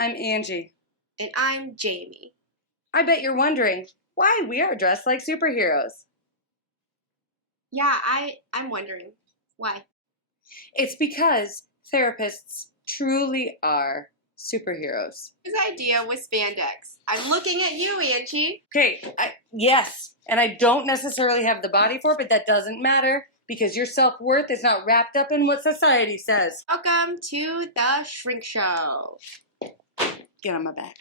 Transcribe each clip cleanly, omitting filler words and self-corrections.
I'm Angie. And I'm Jaime. I bet you're wondering why we are dressed like superheroes. Yeah, I'm wondering. Why? It's because therapists truly are superheroes. His idea was spandex. I'm looking at you, Angee. Okay, yes, and I don't necessarily have the body for it, but that doesn't matter because your self-worth is not wrapped up in what society says. Welcome to the Shrink Show. Get on my back.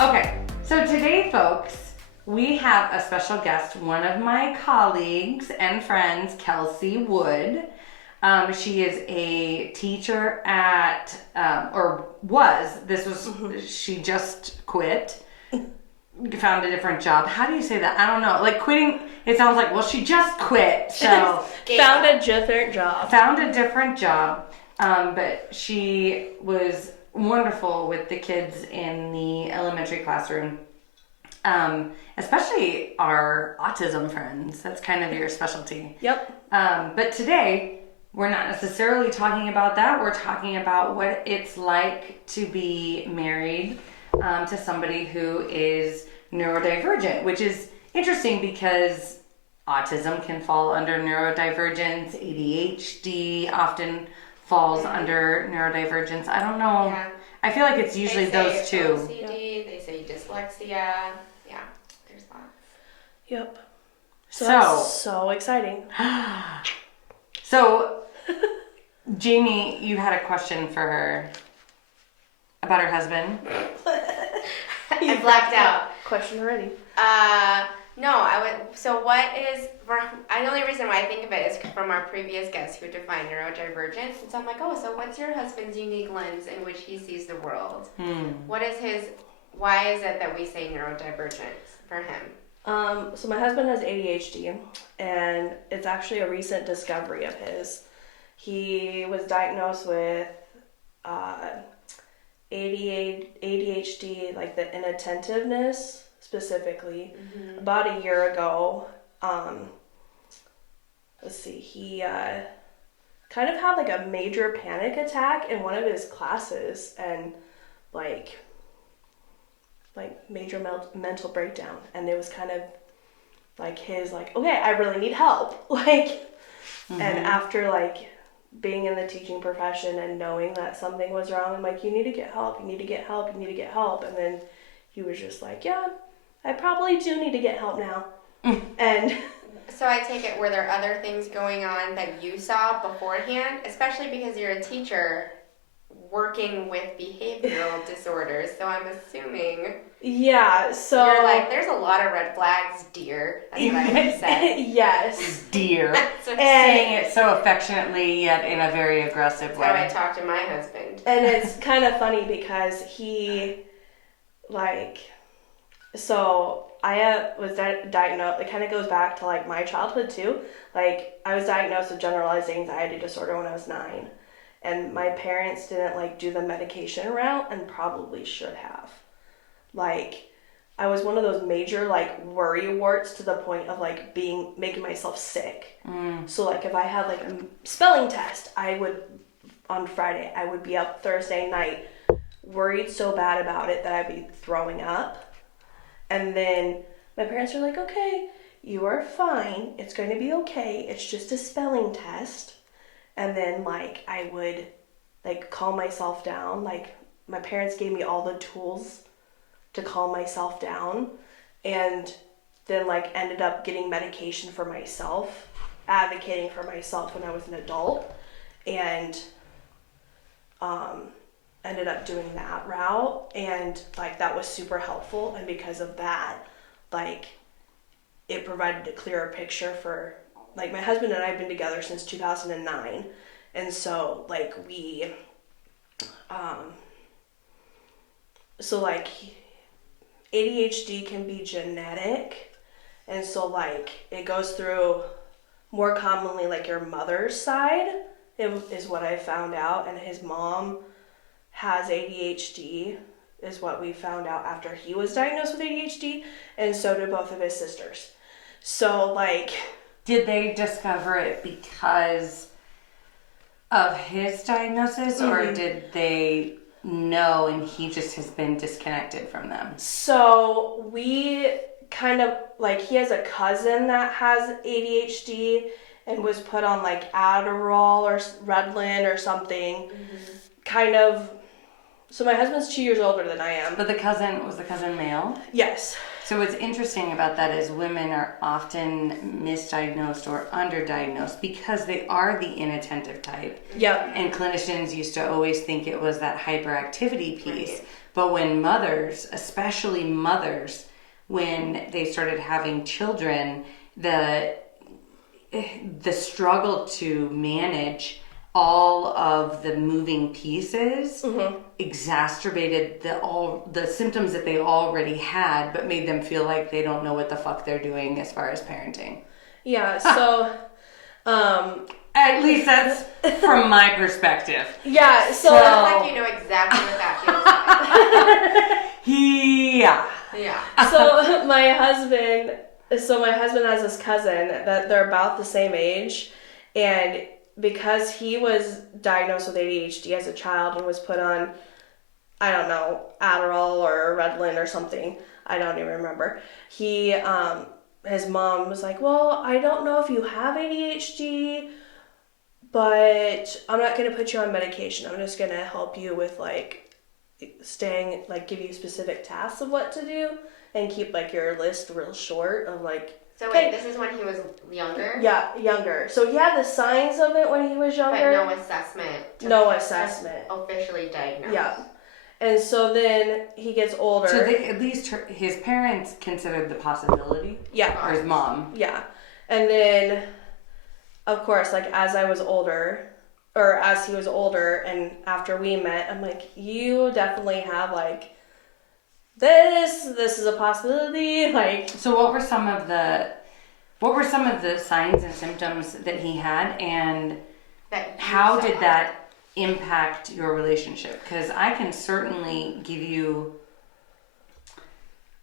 Okay, so today, folks, we have a special guest, one of my colleagues and friends, Kelci Wood. She is a teacher at, she just quit, found a different job. How do you say that? I don't know. Like quitting, it sounds like, well, she just quit, so. Found a different job. But she was wonderful with the kids in the elementary classroom. Especially our autism friends. That's kind of your specialty. Yep. But today, we're not necessarily talking about that. We're talking about what it's like to be married to somebody who is neurodivergent, which is interesting because autism can fall under neurodivergence. ADHD often falls under neurodivergence. I don't know. Yeah. I feel like it's usually those two. OCD, they say dyslexia. Yeah, there's lots. Yep. So that's so exciting. So, Jaime, you had a question for her about her husband. I blacked out. Question already. No, I would. So what is? The only reason why I think of it is from our previous guest who defined neurodivergence. And so I'm like, oh, so what's your husband's unique lens in which he sees the world? What is his? Why is it that we say neurodivergent for him? So my husband has ADHD, and it's actually a recent discovery of his. He was diagnosed with ADHD, like the inattentiveness specifically, about a year ago. He kind of had like a major panic attack in one of his classes, and like major mental breakdown, and it was kind of like his okay, I really need help, and after being in the teaching profession and knowing that something was wrong, I'm like, you need to get help, and then he was just like, yeah, I probably do need to get help now. And so I take it, were there other things going on that you saw beforehand, especially because you're a teacher working with behavioral disorders, so I'm assuming. Yeah, so you're like, there's a lot of red flags, dear. That's what I would say. Yes. Dear. Saying it so affectionately yet in a very aggressive way. That's how I talk to my husband. And it's kind of funny because he, so I was diagnosed, it kind of goes back to my childhood too. I was diagnosed with generalized anxiety disorder when I was 9. And my parents didn't do the medication route, and probably should have. I was one of those major worry warts to the point of making myself sick. So if I had a spelling test, on Friday, I would be up Thursday night worried so bad about it that I'd be throwing up. And then my parents were like, okay, you are fine. It's going to be okay. It's just a spelling test. And then I would calm myself down. My parents gave me all the tools to calm myself down, and then ended up getting medication for myself, advocating for myself when I was an adult, and ended up doing that route, and that was super helpful. And because of that, it provided a clearer picture for my husband and I have been together since 2009, and so ADHD can be genetic, and so it goes through more commonly your mother's side is what I found out, and his mom has ADHD is what we found out after he was diagnosed with ADHD, and so do both of his sisters. So Did they discover it because of his diagnosis, or did they know and he just has been disconnected from them? So we kind of, like, he has a cousin that has ADHD and was put on like Adderall or Ritalin or something. Kind of. So my husband's 2 years older than I am. But was the cousin male? Yes. So what's interesting about that is women are often misdiagnosed or underdiagnosed because they are the inattentive type. Yep. And clinicians used to always think it was that hyperactivity piece. Right. But when mothers, especially mothers, when they started having children, the struggle to manage all of the moving pieces exacerbated the symptoms that they already had, but made them feel like they don't know what the fuck they're doing as far as parenting. Yeah, so at least that's from my perspective. Yeah, so it's like you know exactly what that feels like. Yeah. So my husband has this cousin that they're about the same age, and because he was diagnosed with ADHD as a child and was put on, I don't know, Adderall or Ritalin or something, I don't even remember. His mom was like, well, I don't know if you have ADHD, but I'm not going to put you on medication. I'm just going to help you with like staying, like give you specific tasks of what to do and keep like your list real short of like. So wait, this is when he was younger? Yeah, younger. So he had the signs of it when he was younger. But no assessment. No assessment. Officially diagnosed. Yeah. And so then he gets older. So at least his parents considered the possibility? Yeah. Or his mom? Yeah. And then, of course, like as I was older, or as he was older, and after we met, I'm like, you definitely have like this is a possibility, like. So what were some of the signs and symptoms that he had, and how did that impact your relationship? Because I can certainly give you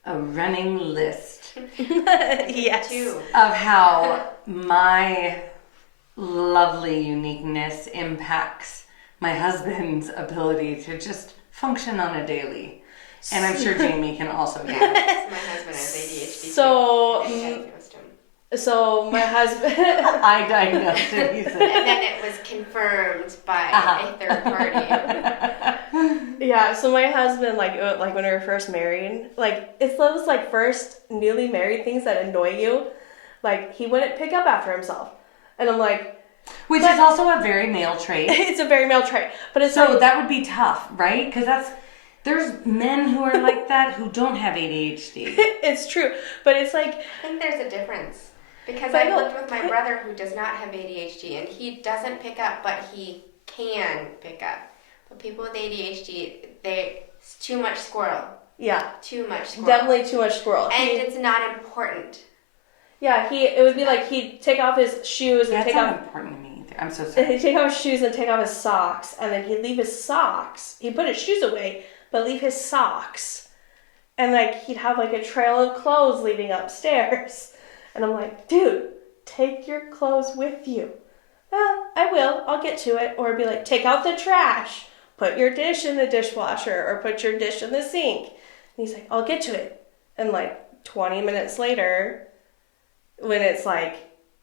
a running list Yes. of how my lovely uniqueness impacts my husband's ability to just function on a daily. And I'm sure Jaime can also get it. My husband has ADHD. So my husband... I diagnosed him, he said. And then it was confirmed by a third party. Yeah, so my husband, like when we were first married, like, it's those, like, first newly married things that annoy you. Like, he wouldn't pick up after himself. And I'm like... Which is also a very male trait. It's a very male trait. But it's so that would be tough, right? Because there's men who are like that who don't have ADHD. It's true. But it's like... I think there's a difference. Because I lived with my brother who does not have ADHD, and he doesn't pick up, but he can pick up. But people with ADHD, it's too much squirrel. Yeah. Too much squirrel. Definitely too much squirrel. And it's not important. Yeah, it would be like he'd take off his shoes and That's take not off... important to me either. I'm so sorry. He'd take off his shoes and take off his socks, and then he'd leave his socks. He'd put his shoes away, but leave his socks. And, like, he'd have, like, a trail of clothes leading upstairs. And I'm like, dude, take your clothes with you. I will. I'll get to it. Or be like, take out the trash. Put your dish in the dishwasher. Or put your dish in the sink. And he's like, I'll get to it. And, like, 20 minutes later, when it's like,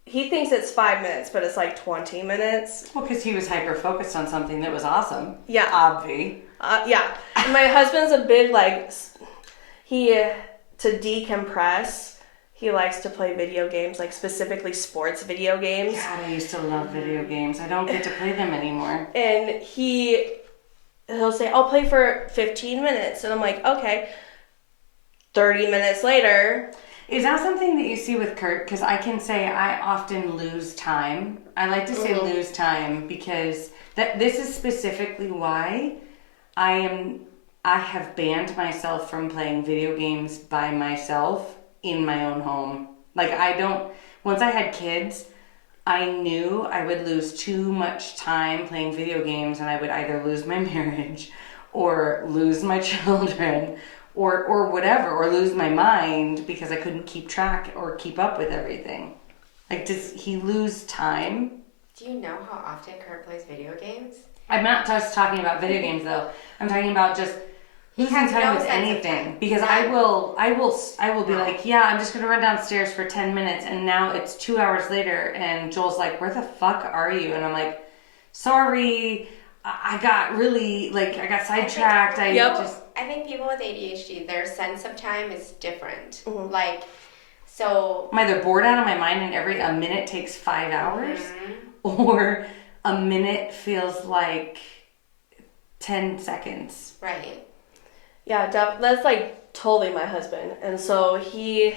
he thinks it's 5 minutes, but it's like 20 minutes. Well, because he was hyper-focused on something that was awesome. Yeah. Obvi. Yeah. And my husband's a big, like, to decompress, he likes to play video games, like specifically sports video games. God, I used to love video games. I don't get to play them anymore. And he'll say, I'll play for 15 minutes. And I'm like, okay. 30 minutes later. Is that something that you see with Kurt? Because I can say I often lose time. I like to say lose time because this is specifically why I have banned myself from playing video games by myself in my own home. Like, once I had kids, I knew I would lose too much time playing video games, and I would either lose my marriage or lose my children or whatever, or lose my mind because I couldn't keep track or keep up with everything. Like, does he lose time? Do you know how often Kurt plays video games? I'm not just talking about video games though. I'm talking about just losing has time no with sense of anything. time. Because None. I will be No. like, yeah, I'm just gonna run downstairs for 10 minutes, and now it's 2 hours later, and Joel's like, where the fuck are you? And I'm like, sorry, I got really I got sidetracked. I think people with ADHD, their sense of time is different. Mm-hmm. Like, so I'm either bored out of my mind and a minute takes 5 hours, or a minute feels like 10 seconds. right. Yeah, that's like totally my husband. And so he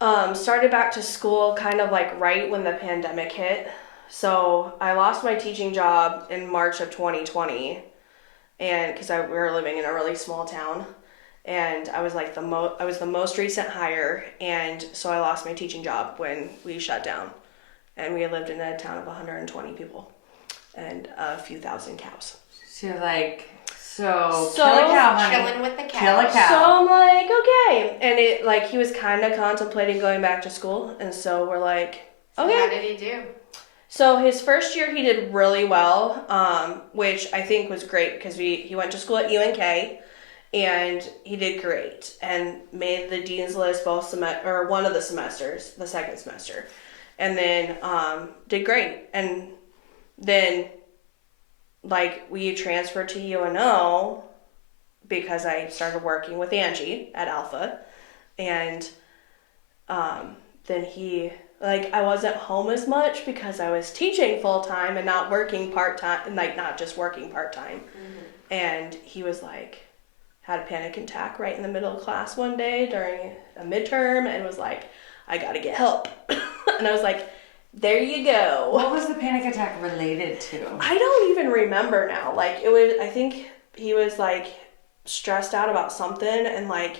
started back to school kind of like right when the pandemic hit. So I lost my teaching job in March of 2020, and because we were living in a really small town, and I was like I was the most recent hire, and so I lost my teaching job when we shut down, and we lived in a town of 120 people, and a few thousand cows. So you're like, so kill a cow, honey. Chilling with the cows. Kill a cow. So I'm like, okay, and it like he was kind of contemplating going back to school, and so we're like, okay. So how did he do? So his first year he did really well, which I think was great because he went to school at UNK, and he did great and made the dean's list one of the semesters, the second semester, and then did great. And then like we transferred to UNO because I started working with Angee at Alpha, and then he. Like, I wasn't home as much because I was teaching full-time and not working part-time, and, like, not just working part-time. Mm-hmm. And he was, like, had a panic attack right in the middle of class one day during a midterm and was like, I gotta get help. And I was like, there you go. What was the panic attack related to? I don't even remember now. Like, I think he was, like, stressed out about something and, like,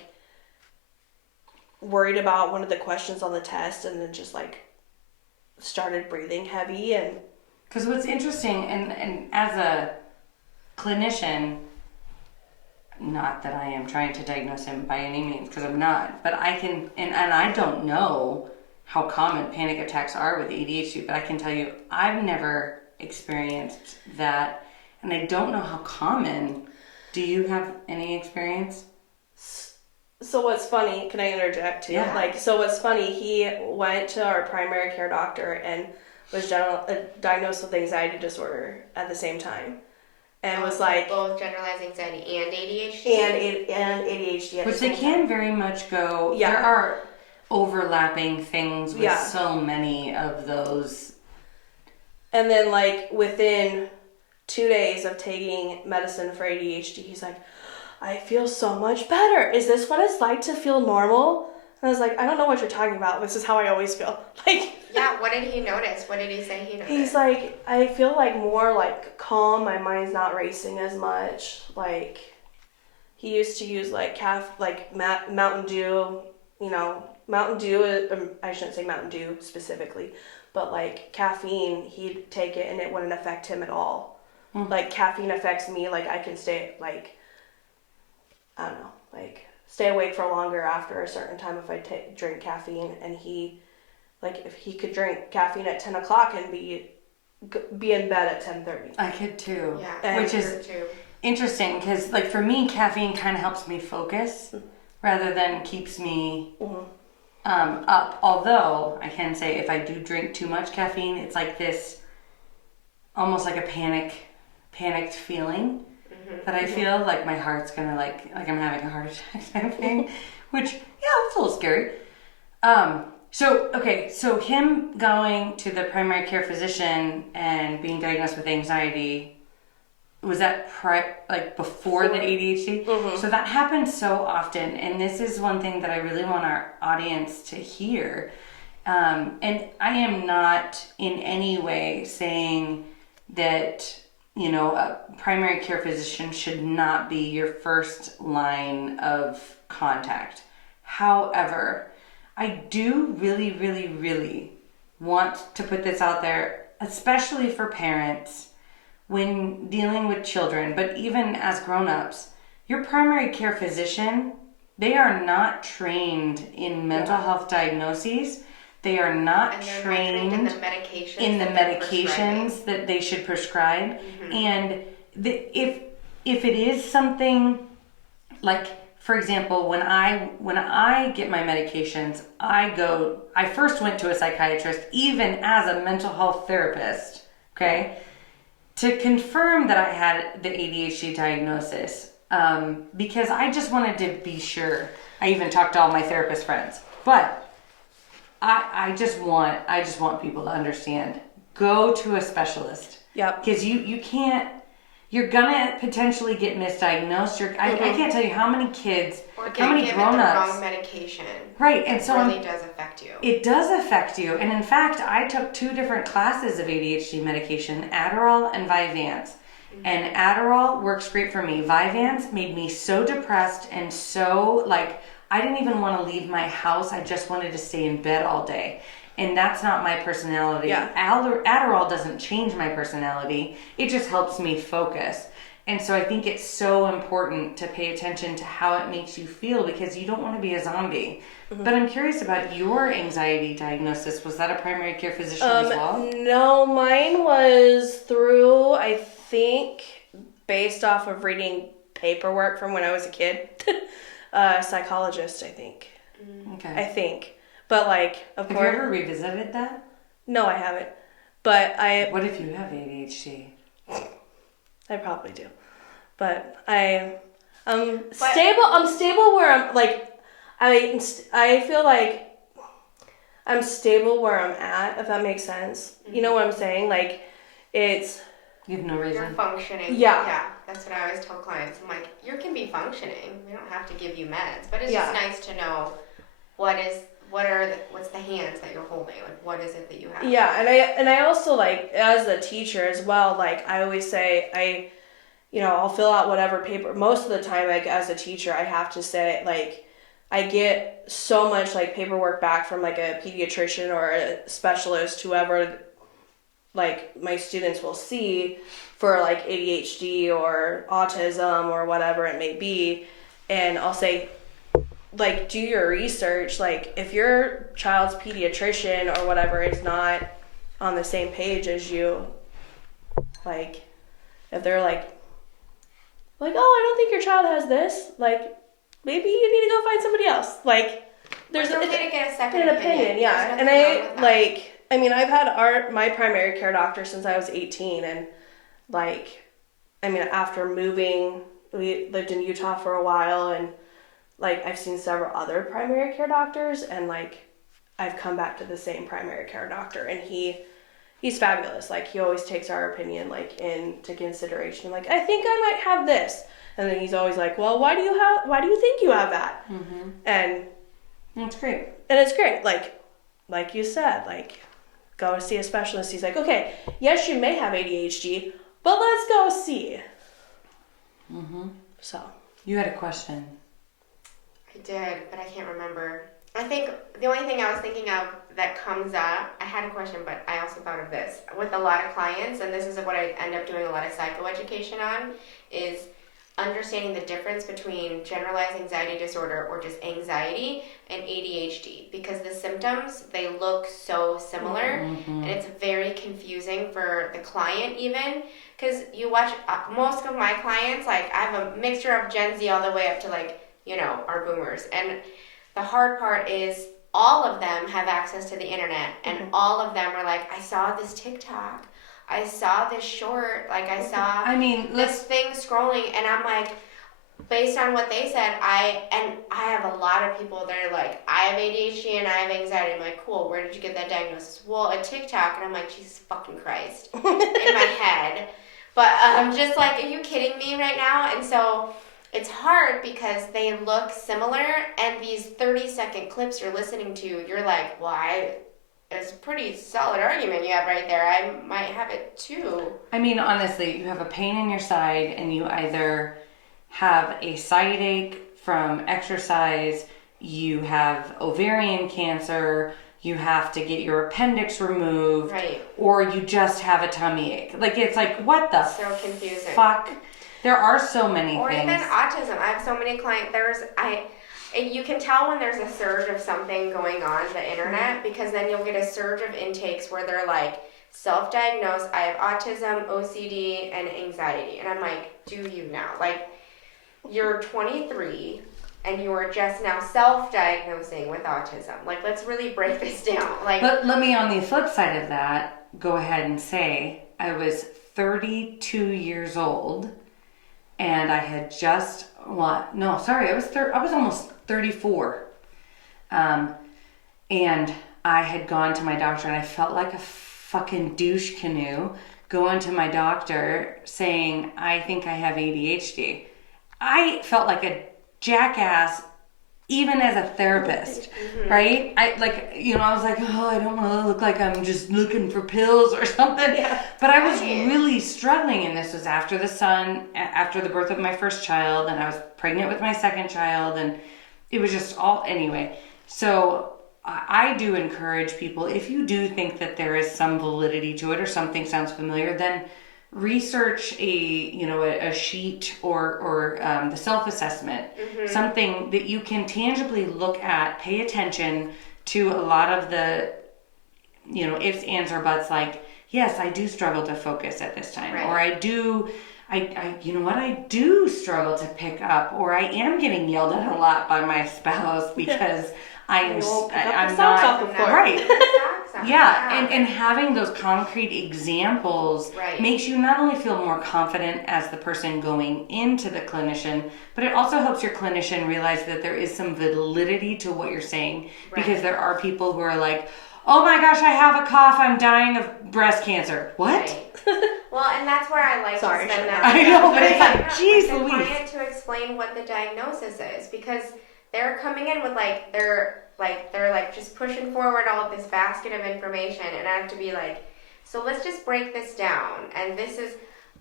worried about one of the questions on the test, and then just like started breathing heavy. And because what's interesting, and as a clinician, not that I am trying to diagnose him by any means, because I'm not, but I can, and I don't know how common panic attacks are with ADHD, but I can tell you I've never experienced that, and I don't know how common. Do you have any experience? So what's funny, can I interject too? Yeah. So what's funny, he went to our primary care doctor and was diagnosed with anxiety disorder at the same time. And was like... Both generalized anxiety and ADHD? And ADHD at Which the same they can time. very much go... Yeah. There are overlapping things with Yeah. so many of those. And then like within 2 days of taking medicine for ADHD, he's like, I feel so much better. Is this what it's like to feel normal? And I was like, I don't know what you're talking about. This is how I always feel. Like, yeah, what did he notice? What did he say he noticed? he's like, I feel like more like calm. My mind's not racing as much. Like, he used to use like Mountain Dew. You know, Mountain Dew. I shouldn't say Mountain Dew specifically, but like caffeine, he'd take it and it wouldn't affect him at all. Mm. Like caffeine affects me. Like I can stay I don't know, like stay awake for longer after a certain time if I drink caffeine. And he, like, if he could drink caffeine at 10 o'clock and be in bed at 10:30. I could too. Yeah, which is interesting because, like, for me, caffeine kind of helps me focus rather than keeps me up. Although I can say if I do drink too much caffeine, it's like this, almost like a panicked feeling. That I feel like my heart's gonna like I'm having a heart attack type thing, which it's a little scary. So him going to the primary care physician and being diagnosed with anxiety, was that before the ADHD? Mm-hmm. So that happens so often, and this is one thing that I really want our audience to hear. And I am not in any way saying that, you know, a primary care physician should not be your first line of contact. However, I do really, really, really want to put this out there, especially for parents when dealing with children, but even as grown-ups. Your primary care physician, they are not trained in mental health diagnoses. they are not and they're trained in the medications that they should prescribe. And if it is something like, for example, when I get my medications, I first went to a psychiatrist, even as a mental health therapist, okay, to confirm that I had the ADHD diagnosis, because I just wanted to be sure. I even talked to all my therapist friends, but I just want people to understand. Go to a specialist. Yep. Because you can't. You're gonna potentially get misdiagnosed. I can't tell you how many kids, how many grown-ups, the wrong medication. Right, and so it really does affect you. It does affect you, and in fact, I took 2 different classes of ADHD medication, Adderall and Vyvanse. And Adderall works great for me. Vyvanse made me so depressed and so I didn't even want to leave my house. I just wanted to stay in bed all day. And that's not my personality. Yeah. Adderall doesn't change my personality. It just helps me focus. And so I think it's so important to pay attention to how it makes you feel, because you don't want to be a zombie. But I'm curious about your anxiety diagnosis. Was that a primary care physician as well? No, mine was through, I think, based off of reading paperwork from when I was a kid. A psychologist, I think. Okay. I think. But of course. Have you ever revisited that? No, I haven't. But What if you have ADHD? I probably do. But I'm stable. I'm stable where I'm I feel like I'm stable where I'm at, if that makes sense. You know what I'm saying? It's. You have no reason. You're functioning. Yeah. That's what I always tell clients. I'm like, you can be functioning. We don't have to give you meds, but it's just nice to know what's the hands that you're holding? What is it that you have? Yeah, and I also as a teacher as well, I always say I'll fill out whatever paper. Most of the time, as a teacher, I have to say I get so much paperwork back from a pediatrician or a specialist, whoever my students will see for ADHD or autism or whatever it may be, and I'll say, do your research. If your child's pediatrician or whatever is not on the same page as you, if they're oh, I don't think your child has this, maybe you need to go find somebody else. There's okay to get a second opinion. Yeah. And I've had my primary care doctor since I was 18, and after moving, we lived in Utah for a while, and I've seen several other primary care doctors, and I've come back to the same primary care doctor, and he's fabulous. He always takes our opinion into consideration. I think I might have this, and then he's always well, why do you think you have that? Mm-hmm. And that's great. And it's great. Like you said, go see a specialist. He's okay, yes, you may have ADHD, but let's go see. Mm-hmm. So you had a question. I did, but I can't remember. I think the only thing I was thinking of that comes up, I had a question, but I also thought of this. With a lot of clients, and this is what I end up doing a lot of psychoeducation on, is understanding the difference between generalized anxiety disorder or just anxiety and ADHD, because the symptoms, they look so similar, and it's very confusing for the client even, because you watch most of my clients, I have a mixture of Gen Z all the way up to our boomers, and the hard part is all of them have access to the internet, and all of them are I saw this TikTok, I saw this short, I saw this thing scrolling, and I'm based on what they said, I have a lot of people that are I have ADHD and I have anxiety. I'm cool, where did you get that diagnosis? Well, a TikTok, and I'm Jesus fucking Christ, in my head. But I'm just are you kidding me right now? And so it's hard because they look similar, and these 30-second clips you're listening to, you're it's a pretty solid argument you have right there. I might have it too. Honestly, you have a pain in your side, and you either have a side ache from exercise, you have ovarian cancer, you have to get your appendix removed, right, or you just have a tummy ache. It's what the so confusing. Fuck? There are so many or things. Or even autism. I have so many clients. You can tell when there's a surge of something going on the internet, because then you'll get a surge of intakes where they're like, self-diagnosed, I have autism, OCD, and anxiety. And I'm like, do you now? Like, you're 23 and you are just now self-diagnosing with autism. Like, let's really break this down. Like, but let me, on the flip side of that, go ahead and say I was 32 years old and I had just, I was almost 34. And I had gone to my doctor and I felt like a fucking douche canoe going to my doctor saying, I think I have ADHD. I felt like a jackass even as a therapist, right? I was like, oh, I don't want to look like I'm just looking for pills or something. Yeah. But I was really struggling, and this was after the birth of my first child, and I was pregnant with my second child, and it was just all, anyway. So I do encourage people, if you do think that there is some validity to it or something sounds familiar, then research a sheet or the self-assessment, something that you can tangibly look at, pay attention to a lot of the, ifs, ands, or buts, like, yes, I do struggle to focus at this time, right. Or I do struggle to pick up, or I am getting yelled at a lot by my spouse because I'm not right. Yeah, and having those concrete examples makes you not only feel more confident as the person going into the clinician, but it also helps your clinician realize that there is some validity to what you're saying, because there are people who are like, oh my gosh, I have a cough, I'm dying of breast cancer. What? Right. Well, and that's where I like to spend that. I know, but it's like, geez Louise. Client to explain what the diagnosis is, because they're coming in with they're just pushing forward all of this basket of information, and I have to be like, so let's just break this down. And this is,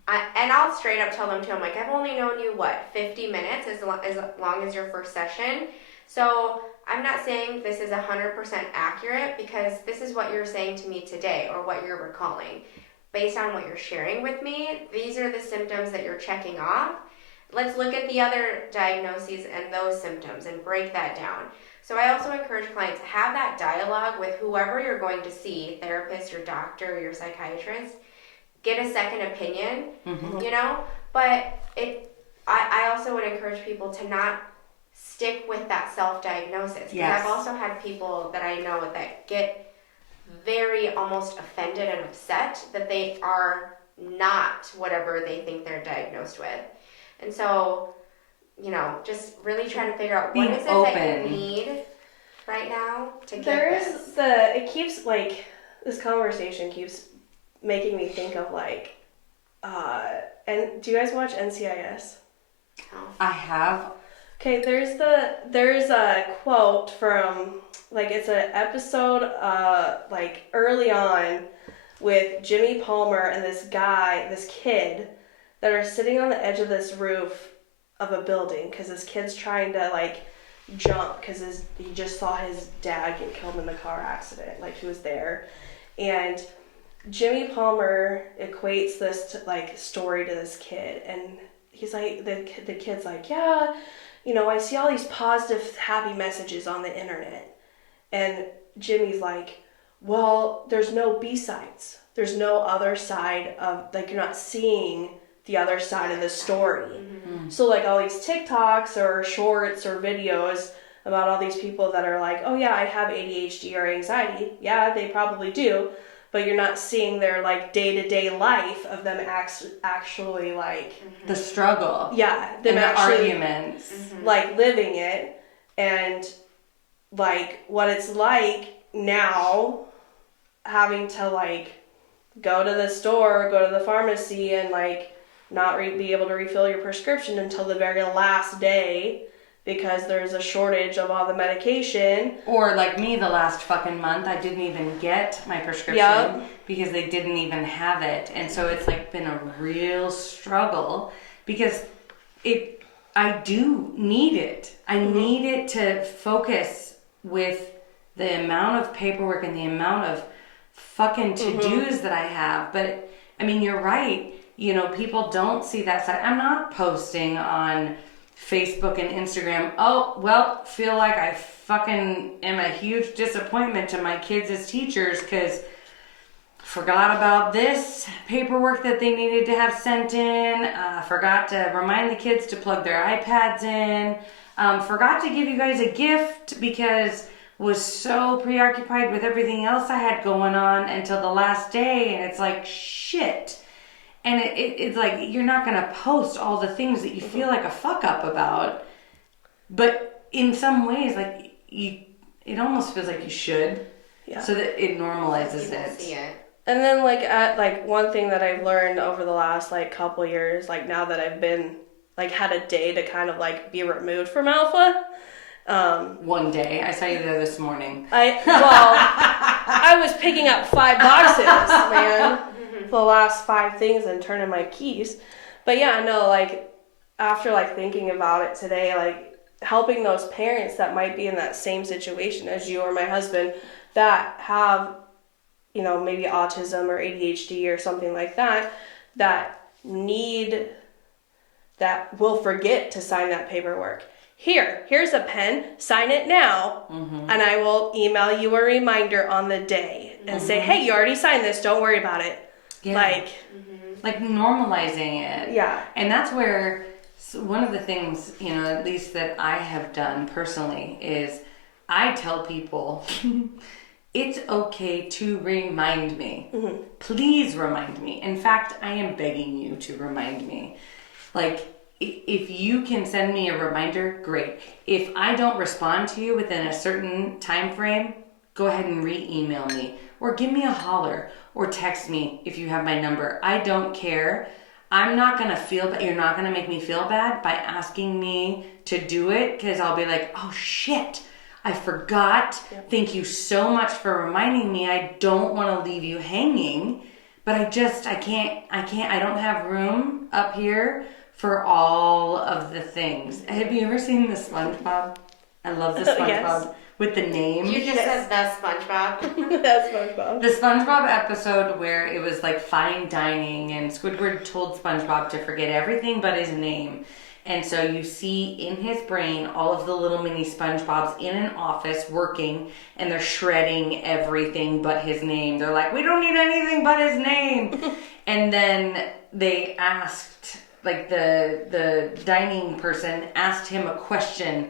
and I'll straight up tell them too, I'm like, I've only known you, 50 minutes, as long as your first session. So I'm not saying this is 100% accurate, because this is what you're saying to me today, or what you're recalling. Based on what you're sharing with me, these are the symptoms that you're checking off. Let's look at the other diagnoses and those symptoms and break that down. So I also encourage clients to have that dialogue with whoever you're going to see, therapist, your doctor, your psychiatrist. Get a second opinion, But I also would encourage people to not stick with that self-diagnosis. Because I've also had people that I know that get very almost offended and upset that they are not whatever they think they're diagnosed with. And so, just really trying to figure out what is it that you need right now to get this. It keeps, this conversation keeps making me think of, and do you guys watch NCIS? Oh. I have. Okay, there's a quote from, it's an episode, early on with Jimmy Palmer and this kid that are sitting on the edge of this roof of a building, because this kid's trying to, jump, because he just saw his dad get killed in the car accident, he was there. And Jimmy Palmer equates this to, story to this kid, and he's like, the kid's like, yeah, I see all these positive, happy messages on the internet. And Jimmy's like, well, there's no B-sides. There's no other side of, you're not seeing the other side of the story. Mm-hmm. So, all these TikToks or shorts or videos about all these people that are like, oh yeah, I have ADHD or anxiety. Yeah, they probably do. But you're not seeing their, day-to-day life of them actually, the struggle. Yeah. Them and the arguments. Living it. And, what it's like now, having to, go to the store, go to the pharmacy, and, not be able to refill your prescription until the very last day, because there's a shortage of all the medication. Or me, the last fucking month, I didn't even get my prescription because they didn't even have it. And so it's been a real struggle, because I do need it. I need it to focus with the amount of paperwork and the amount of fucking to-dos that I have. But you're right. People don't see that side. I'm not posting on Facebook and Instagram. Oh, well, feel like I fucking am a huge disappointment to my kids as teachers because forgot about this paperwork that they needed to have sent in, forgot to remind the kids to plug their iPads in, forgot to give you guys a gift because was so preoccupied with everything else I had going on until the last day, and it's like, shit. And it's like, you're not going to post all the things that you feel like a fuck up about, but in some ways, like, it almost feels like you should, so that it normalizes it. See it. And then, like, one thing that I've learned over the last, like, couple years, like, now that I've been, like, had a day to kind of, like, be removed from alpha. One day. I saw you there this morning. I was picking up 5 boxes, man. The last 5 things and turning my keys. But, yeah, no, like, after, like, thinking about it today, like, helping those parents that might be in that same situation as you or my husband that have, you know, maybe autism or ADHD or something like that, that will forget to sign that paperwork. Here's a pen, sign it now, and I will email you a reminder on the day and say, hey, you already signed this, don't worry about it. Yeah. Like normalizing it. Yeah. And that's where one of the things, you know, at least that I have done personally is I tell people it's okay to remind me. Please remind me. In fact, I am begging you to remind me. Like, if you can send me a reminder, great. If I don't respond to you within a certain time frame, go ahead and re-email me. Or give me a holler. Or text me if you have my number. I don't care. I'm not going to feel bad. You're not going to make me feel bad by asking me to do it, because I'll be like, oh shit, I forgot. Thank you so much for reminding me. I don't want to leave you hanging, but I can't, I don't have room up here for all of the things. Have you ever seen the SpongeBob? I love the SpongeBob. Yes. With the name. You just said the SpongeBob. That's SpongeBob. The SpongeBob episode where it was like fine dining and Squidward told SpongeBob to forget everything but his name. And so you see in his brain all of the little mini SpongeBobs in an office working, and they're shredding everything but his name. They're like, we don't need anything but his name. And then they asked, like the dining person asked him a question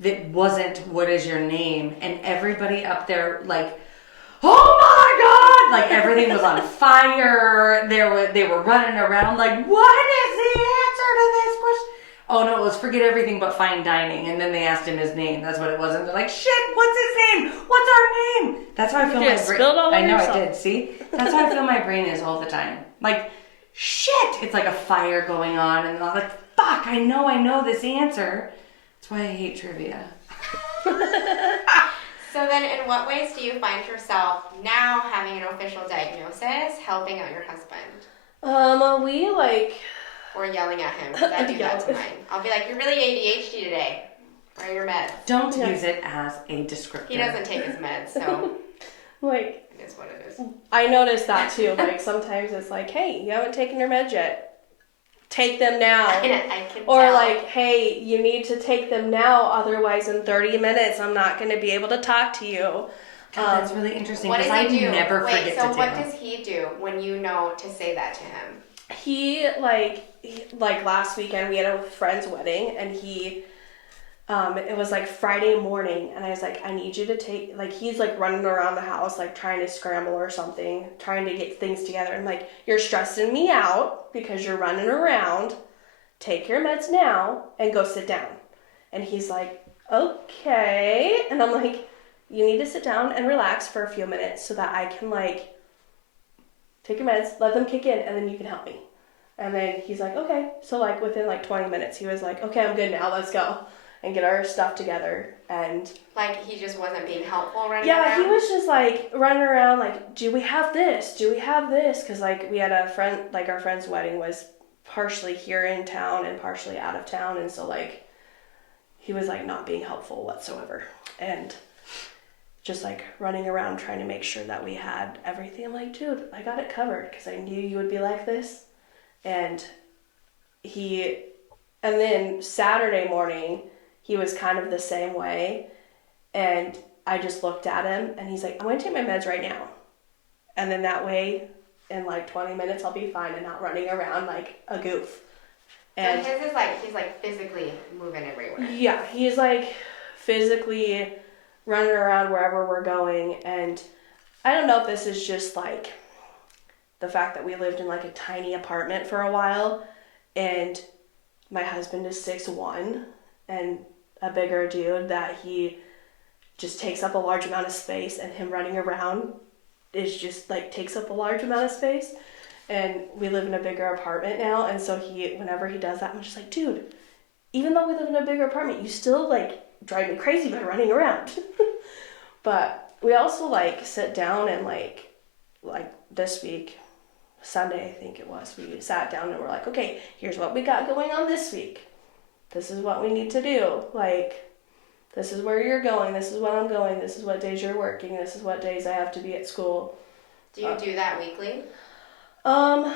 that wasn't, what is your name? And everybody up there like, oh my God! Like everything was on fire. They were running around like, what is the answer to this question? Oh no, it was forget everything but fine dining. And then they asked him his name. That's what it was. And they're like, shit, what's his name? What's our name? That's how I feel my brain. I know I did, see? That's how I feel my brain is all the time. Like, shit! It's like a fire going on. And I'm like, fuck, I know this answer. That's why I hate trivia. So then in what ways do you find yourself now having an official diagnosis helping out your husband? We like... Or yelling at him, because I do that to mine. I'll be like, you're really ADHD today. Where are your meds? Don't use it as a descriptor. He doesn't take his meds, so like, it is what it is. I noticed that too. Like sometimes it's like, hey, you haven't taken your meds yet. Take them now. I can or tell. like, hey, you need to take them now, otherwise in 30 minutes I'm not going to be able to talk to you. God, that's really interesting, What because does I he do? never forget to take them. So what does he do when you know to say that to him? He like last weekend we had a friend's wedding, and he it was like Friday morning, and I was like, I need you to take, like, he's like running around the house like trying to scramble or something, trying to get things together. I'm like, you're stressing me out because you're running around. Take your meds now and go sit down. And he's like, okay. And I'm like, you need to sit down and relax for a few minutes so that I can like take your meds, let them kick in, and then you can help me. And then he's like, okay. So like within like 20 minutes, he was like, okay, I'm good now. Let's go and get our stuff together. And like he just wasn't being helpful running yeah, around? he was just like running around like, do we have this? Do we have this? Because like we had a friend, like our friend's wedding was partially here in town and partially out of town. And so like he was like not being helpful whatsoever. And just like running around trying to make sure that we had everything. I'm like, dude, I got it covered because I knew you would be like this. And he And then Saturday morning, he was kind of the same way. And I just looked at him and he's like, I'm going to take my meds right now. And then that way, in like 20 minutes, I'll be fine and not running around like a goof. And so his is like, he's like physically moving everywhere. Yeah, he's like physically running around wherever we're going. And I don't know if this is just like the fact that we lived in like a tiny apartment for a while. And my husband is 6'1" and a bigger dude, that he just takes up a large amount of space, and him running around is just like takes up a large amount of space. And we live in a bigger apartment now, and so whenever he does that, I'm just like, dude, even though we live in a bigger apartment, you still like drive me crazy by running around. But we also like sit down and like this week, Sunday I think it was, we sat down and we're like, okay, here's what we got going on this week. This is what we need to do. Like, this is where you're going. This is what I'm going. This is what days you're working. This is what days I have to be at school. Do you do that weekly? Sort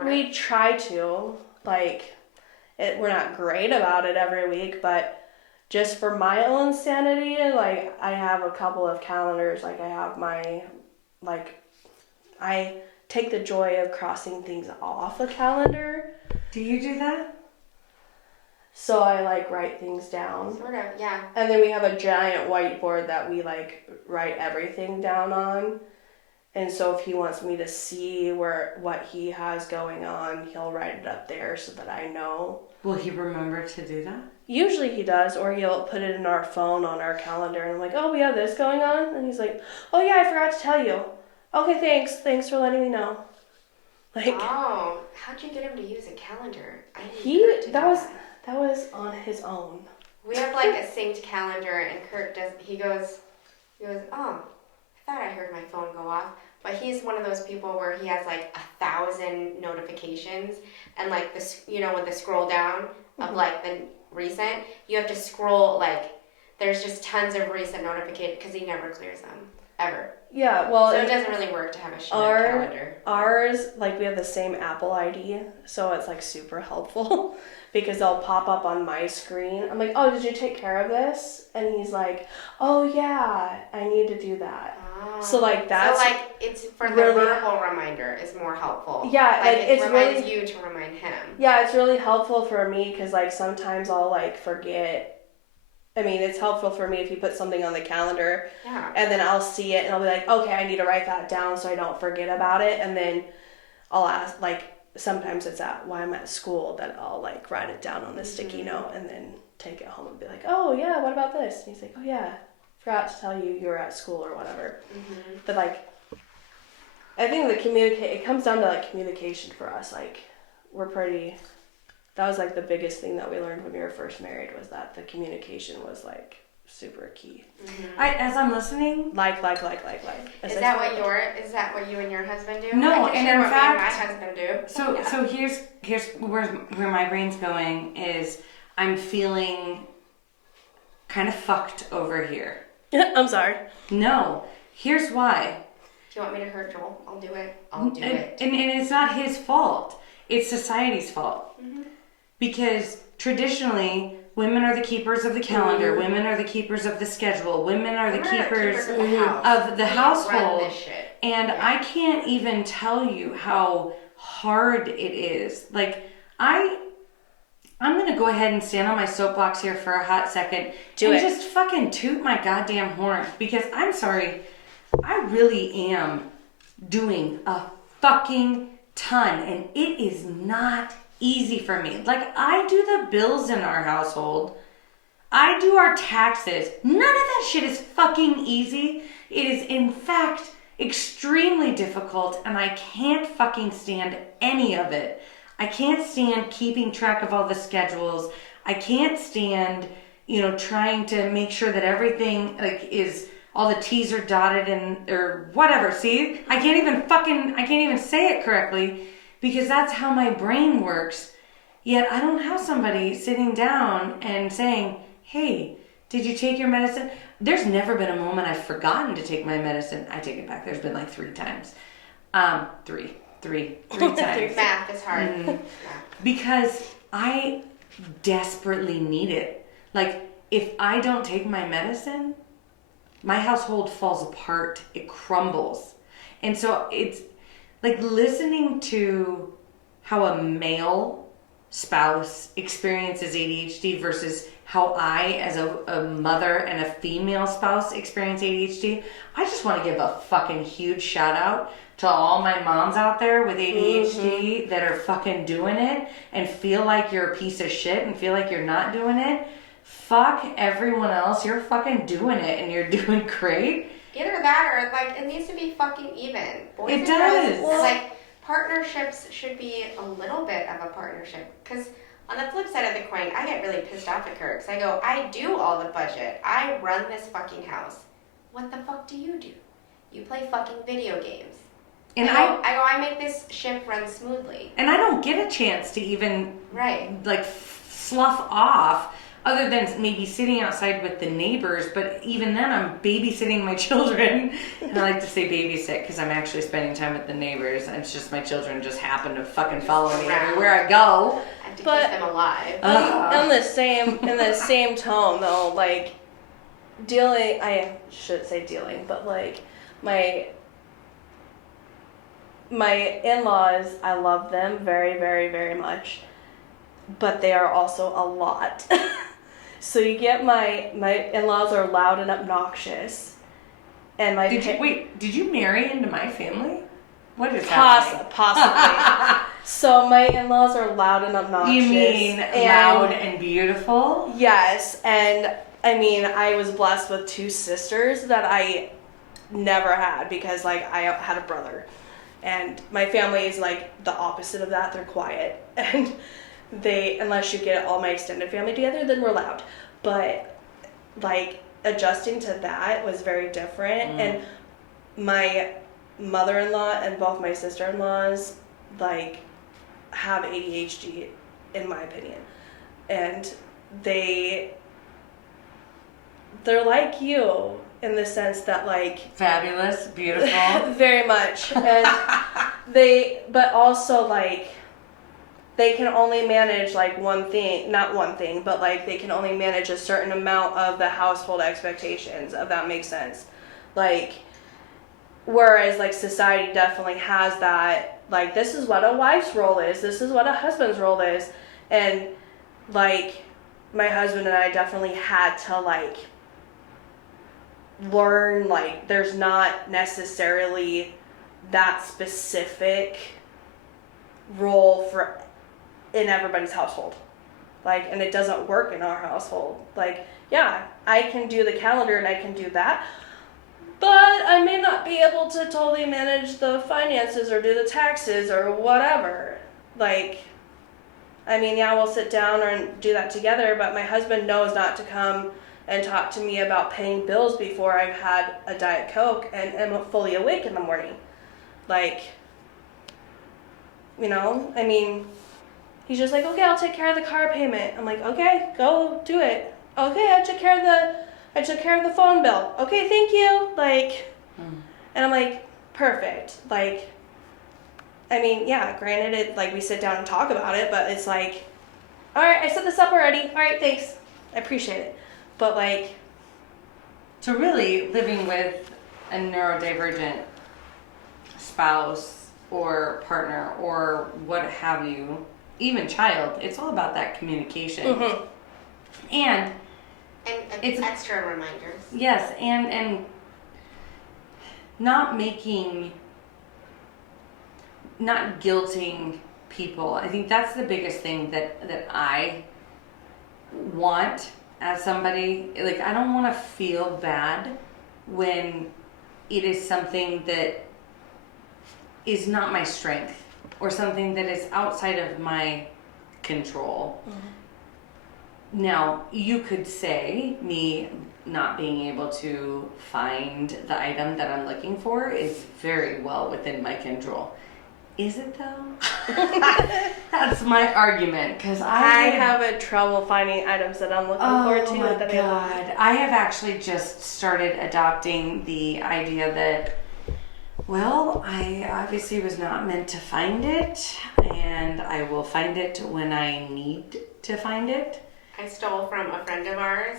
of. We try to. Like, we're not great about it every week, but just for my own sanity, like, I have a couple of calendars. Like, I have I take the joy of crossing things off a calendar. Do you do that? So I like write things down. Sort of, yeah. And then we have a giant whiteboard that we like write everything down on. And so if he wants me to see what he has going on, he'll write it up there so that I know. Will he remember to do that? Usually he does, or he'll put it in our phone on our calendar, and I'm like, oh, we have this going on? And he's like, oh yeah, I forgot to tell you. Okay, thanks for letting me know. Like, oh, how'd you get him to use a calendar? That was on his own. We have like a synced calendar, and Kurt he goes, oh, I thought I heard my phone go off. But he's one of those people where he has like 1,000 notifications, and like this, with the scroll down of like the recent, you have to scroll, like there's just tons of recent notifications because he never clears them ever. Yeah, well, so it doesn't really work to have a calendar. Ours, like, we have the same Apple ID, so it's like super helpful because they'll pop up on my screen. I'm like, oh, did you take care of this? And he's like, oh yeah, I need to do that. Oh. So like that's it's for the verbal reminder is more helpful. Yeah, like it reminds you to remind him. Yeah, it's really helpful for me because like sometimes I'll like forget. I mean, it's helpful for me if you put something on the calendar, and then I'll see it and I'll be like, okay, I need to write that down so I don't forget about it. And then I'll ask, like, sometimes it's while I'm at school that I'll like write it down on a sticky note and then take it home and be like, oh yeah, what about this? And he's like, oh yeah, forgot to tell you were at school or whatever. Mm-hmm. But like, I think it comes down to like communication for us. Like, that was like the biggest thing that we learned when we were first married, was that the communication was like super key. Mm-hmm. As I'm listening, Is that what you and your husband do? No, and in fact, my husband do. So here's where my brain's going is I'm feeling kind of fucked over here. I'm sorry. No, here's why. Do you want me to hurt Joel? I'll do it. I'll do it. And it's not his fault. It's society's fault. Mm-hmm. Because traditionally, women are the keepers of the calendar. Mm-hmm. Women are the keepers of the schedule. Women are the keepers of the household. And I can't even tell you how hard it is. Like, I'm going to go ahead and stand on my soapbox here for a hot second. Just fucking toot my goddamn horn. Because I'm sorry, I really am doing a fucking ton. And it is not easy for me. Like, I do the bills in our household. I do our taxes. None of that shit is fucking easy. It is, in fact, extremely difficult, and I can't fucking stand any of it. I can't stand keeping track of all the schedules. I can't stand, trying to make sure that everything is all the T's are dotted and or whatever. See, I can't even say it correctly because that's how my brain works. Yet I don't have somebody sitting down and saying, "Hey, did you take your medicine?" There's never been a moment I've forgotten to take my medicine. I take it back. There's been like 3 times. Three times. Math is hard. Because I desperately need it. Like, if I don't take my medicine, my household falls apart. It crumbles. And so it's like listening to how a male spouse experiences ADHD versus how I, as a mother and a female spouse, experience ADHD. I just want to give a fucking huge shout out to all my moms out there with ADHD that are fucking doing it and feel like you're a piece of shit and feel like you're not doing it. Fuck everyone else. You're fucking doing it and you're doing great. Either that or, like, it needs to be fucking even. Boys It and does. girls, like, partnerships should be a little bit of a partnership. Because on the flip side of the coin, I get really pissed off at Kirk. I go, I do all the budget. I run this fucking house. What the fuck do? You play fucking video games. And I make this ship run smoothly. And I don't get a chance to even, like, slough off other than maybe sitting outside with the neighbors. But even then, I'm babysitting my children. And I like to say babysit because I'm actually spending time with the neighbors. It's just my children just happen to fucking follow me everywhere I go. I have to keep them alive. In the same tone, though, like, I should say dealing, but, like, my in-laws, I love them very, very, very much, but they are also a lot. So you get my in-laws are loud and obnoxious, and did you marry into my family? What is happening? Possibly. So my in-laws are loud and obnoxious. You mean loud and beautiful? Yes, and I mean, I was blessed with two sisters that I never had because, like, I had a brother. And my family is, like, the opposite of that. They're quiet. And unless you get all my extended family together, then we're loud. But, like, adjusting to that was very different. And my mother-in-law and both my sister-in-laws, like, have ADHD, in my opinion. And they're like you in the sense that, like, fabulous, beautiful, very much. And but also, like, they can only manage, like, not one thing, but, like, they can only manage a certain amount of the household expectations, if that makes sense. Like, whereas, like, society definitely has that, like, this is what a wife's role is, this is what a husband's role is. And, like, my husband and I definitely had to, like, learn, like, there's not necessarily that specific role in everybody's household. Like, and it doesn't work in our household. Like, yeah, I can do the calendar and I can do that, but I may not be able to totally manage the finances or do the taxes or whatever. Like, I mean, yeah, we'll sit down and do that together, but my husband knows not to come and talk to me about paying bills before I've had a Diet Coke and am fully awake in the morning. Like, you know, I mean, he's just like, okay, I'll take care of the car payment. I'm like, okay, go do it. Okay, I took care of the phone bill. Okay, thank you. Like, and I'm like, perfect. Like, I mean, yeah, granted, it, like, we sit down and talk about it, but it's like, all right, I set this up already. All right, thanks. I appreciate it. But, like, so really living with a neurodivergent spouse or partner or what have you, even child, it's all about that communication. And it's extra reminders. Yes, and not guilting people. I think that's the biggest thing that I want as somebody. Like, I don't want to feel bad when it is something that is not my strength or something that is outside of my control. Now, you could say me not being able to find the item that I'm looking for is very well within my control. Is it though? That's my argument, because I have a trouble finding items that I'm looking for too. Oh my God. I have actually just started adopting the idea that, well, I obviously was not meant to find it, and I will find it when I need to find it. I stole from a friend of ours,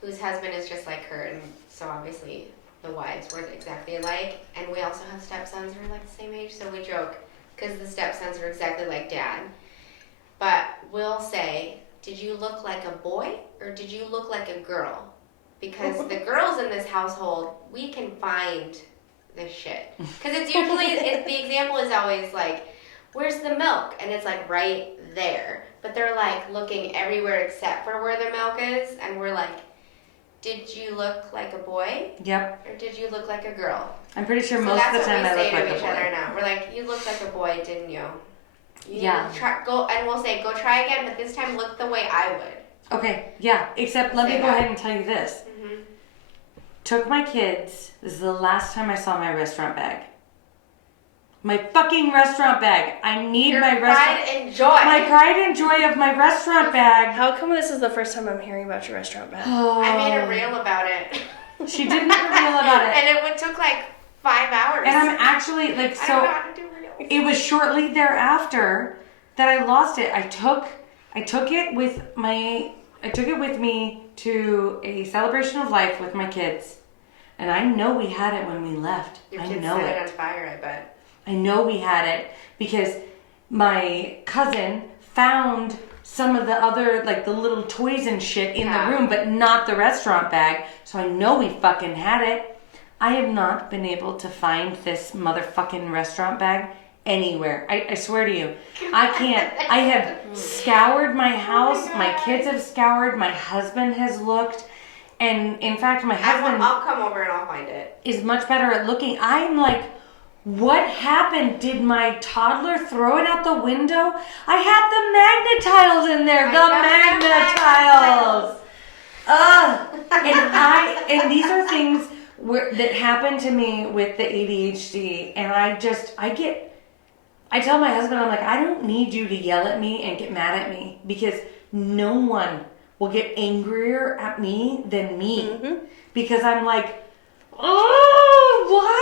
whose husband is just like her, and so obviously the wives were exactly alike. And we also have stepsons who are like the same age, so we joke because the stepsons are exactly like dad. But we'll say, "Did you look like a boy or did you look like a girl?" Because the girls in this household, we can find this shit. Because it's usually, the example is always like, "Where's the milk?" And it's like right there. But they're like looking everywhere except for where the milk is. And we're like, "Did you look like a boy? Yep. Or did you look like a girl?" I'm pretty sure most of the time I look like a boy. That's what we say to each other now. We're like, "You look like a boy, didn't you?" Yeah. And we'll say, "Go try again, but this time look the way I would." Okay, yeah. Except let me go ahead and tell you this. Mm-hmm. Took my kids. This is the last time I saw my restaurant bag. My fucking restaurant bag. I need Your my restaurant. pride and joy. My pride and joy of my restaurant bag. How come this is the first time I'm hearing about your restaurant bag? Oh. I made a reel about it. She did make a reel about it. And it took like 5 hours. And I'm actually like, I so don't know how to do reels. it was shortly thereafter that I lost it. I took it with me to a celebration of life with my kids. And I know we had it when we left. Your I kids know set it. it on fire, I bet. I know we had it because my cousin found some of the other, like the little toys and shit in the room, but not the restaurant bag. So I know we fucking had it. I have not been able to find this motherfucking restaurant bag anywhere. I swear to you. I can't. I have scoured my house. My kids have scoured. My husband has looked. And in fact, my husband I'll come over and I'll find it. is much better at looking. I'm like, what happened? Did my toddler throw it out the window? I had the magnet tiles in there. And these are things that happen to me with the ADHD. And I tell my husband, I'm like, I don't need you to yell at me and get mad at me because no one will get angrier at me than me. Mm-hmm. Because I'm like, oh, why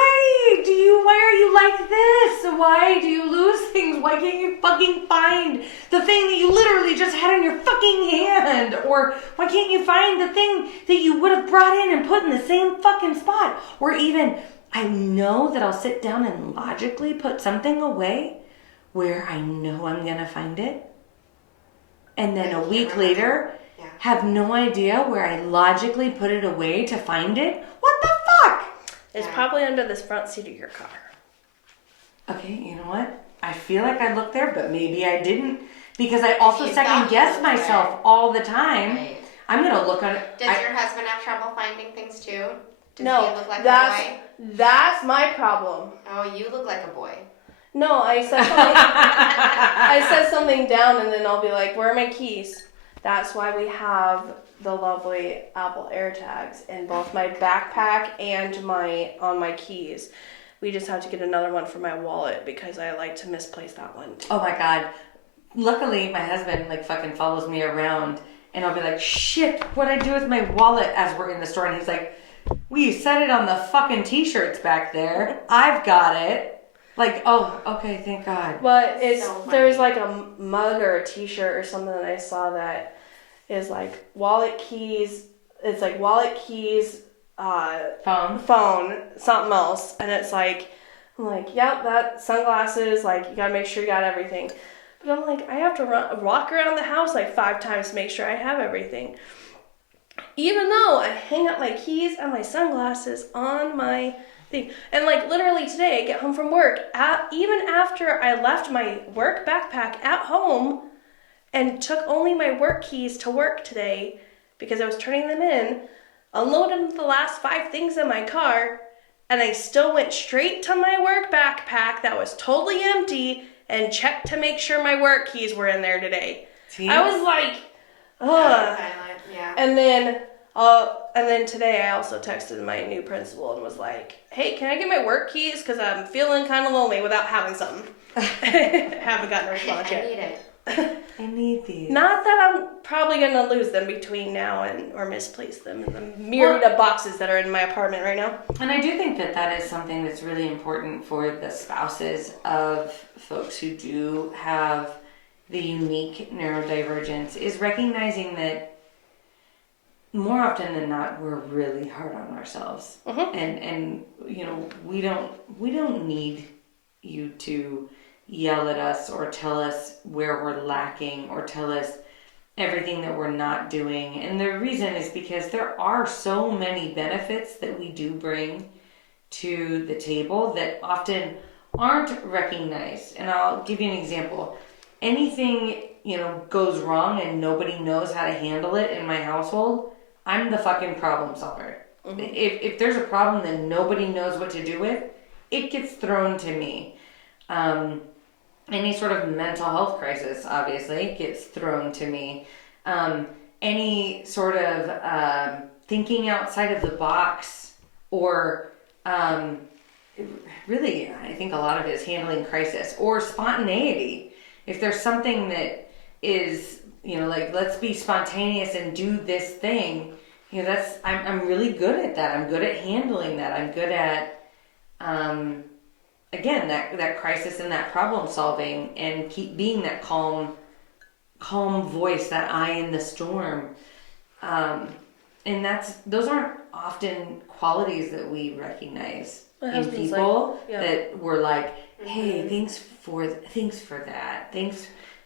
are you like this? Why do you lose things? Why can't you fucking find the thing that you literally just had in your fucking hand? Or why can't you find the thing that you would have brought in and put in the same fucking spot? Or even, I know that I'll sit down and logically put something away where I know I'm gonna find it. And then a week later, have no idea where I logically put it away to find it. What the fuck? It's probably under this front seat of your car. Okay, you know what? I feel like I looked there, but maybe I didn't. Because I also You second guess thought myself all the time. Right. I'm going to look at it. Does your husband have trouble finding things too? Does No, he look like a boy? that's my problem. Oh, you look like a boy. No, I said something. I said something down, and then I'll be like, "Where are my keys?" That's why we have the lovely Apple AirTags in both my backpack and on my keys. We just have to get another one for my wallet because I like to misplace that one too. Oh my God. Luckily, my husband fucking follows me around, and I'll be like, shit, what'd I do with my wallet as we're in the store? And he's like, well, you set it on the fucking t-shirts back there. I've got it. Like, oh, okay, thank God. But So there's like a mug or a t-shirt or something that I saw that is like wallet keys. It's like wallet keys, phone, something else. And it's like, I'm like, yep, that sunglasses, like you gotta make sure you got everything. But I'm like, I have to walk around the house like 5 times to make sure I have everything. Even though I hang up my keys and my sunglasses on my thing. And like literally today, I get home from work, even after I left my work backpack at home and took only my work keys to work today because I was turning them in, unloaded the last 5 things in my car, and I still went straight to my work backpack that was totally empty and checked to make sure my work keys were in there today. Jeez. I was like, ugh. Yeah. And then today I also texted my new principal and was like, hey, can I get my work keys? Because I'm feeling kind of lonely without having something. Haven't gotten a response yet. I need it. I need these. Not that I'm probably going to lose them between now or misplace them in the myriad of boxes that are in my apartment right now. And I do think that is something that's really important for the spouses of folks who do have the unique neurodivergence is recognizing that more often than not, we're really hard on ourselves. And you know, we don't need you to yell at us or tell us where we're lacking or tell us everything that we're not doing. And the reason is because there are so many benefits that we do bring to the table that often aren't recognized. And I'll give you an example. Anything, you know, goes wrong and nobody knows how to handle it in my household, I'm the fucking problem solver. If there's a problem that nobody knows what to do with, it gets thrown to me. Any sort of mental health crisis, obviously, gets thrown to me. Any sort of thinking outside of the box, or really, I think a lot of it is handling crisis or spontaneity. If there's something that is, you know, like, let's be spontaneous and do this thing, you know, I'm really good at that. I'm good at handling that. I'm good at, again, that crisis and that problem solving, and keep being that calm voice, that eye in the storm. And those aren't often qualities that we recognize in people, that we're like, hey, thanks for that.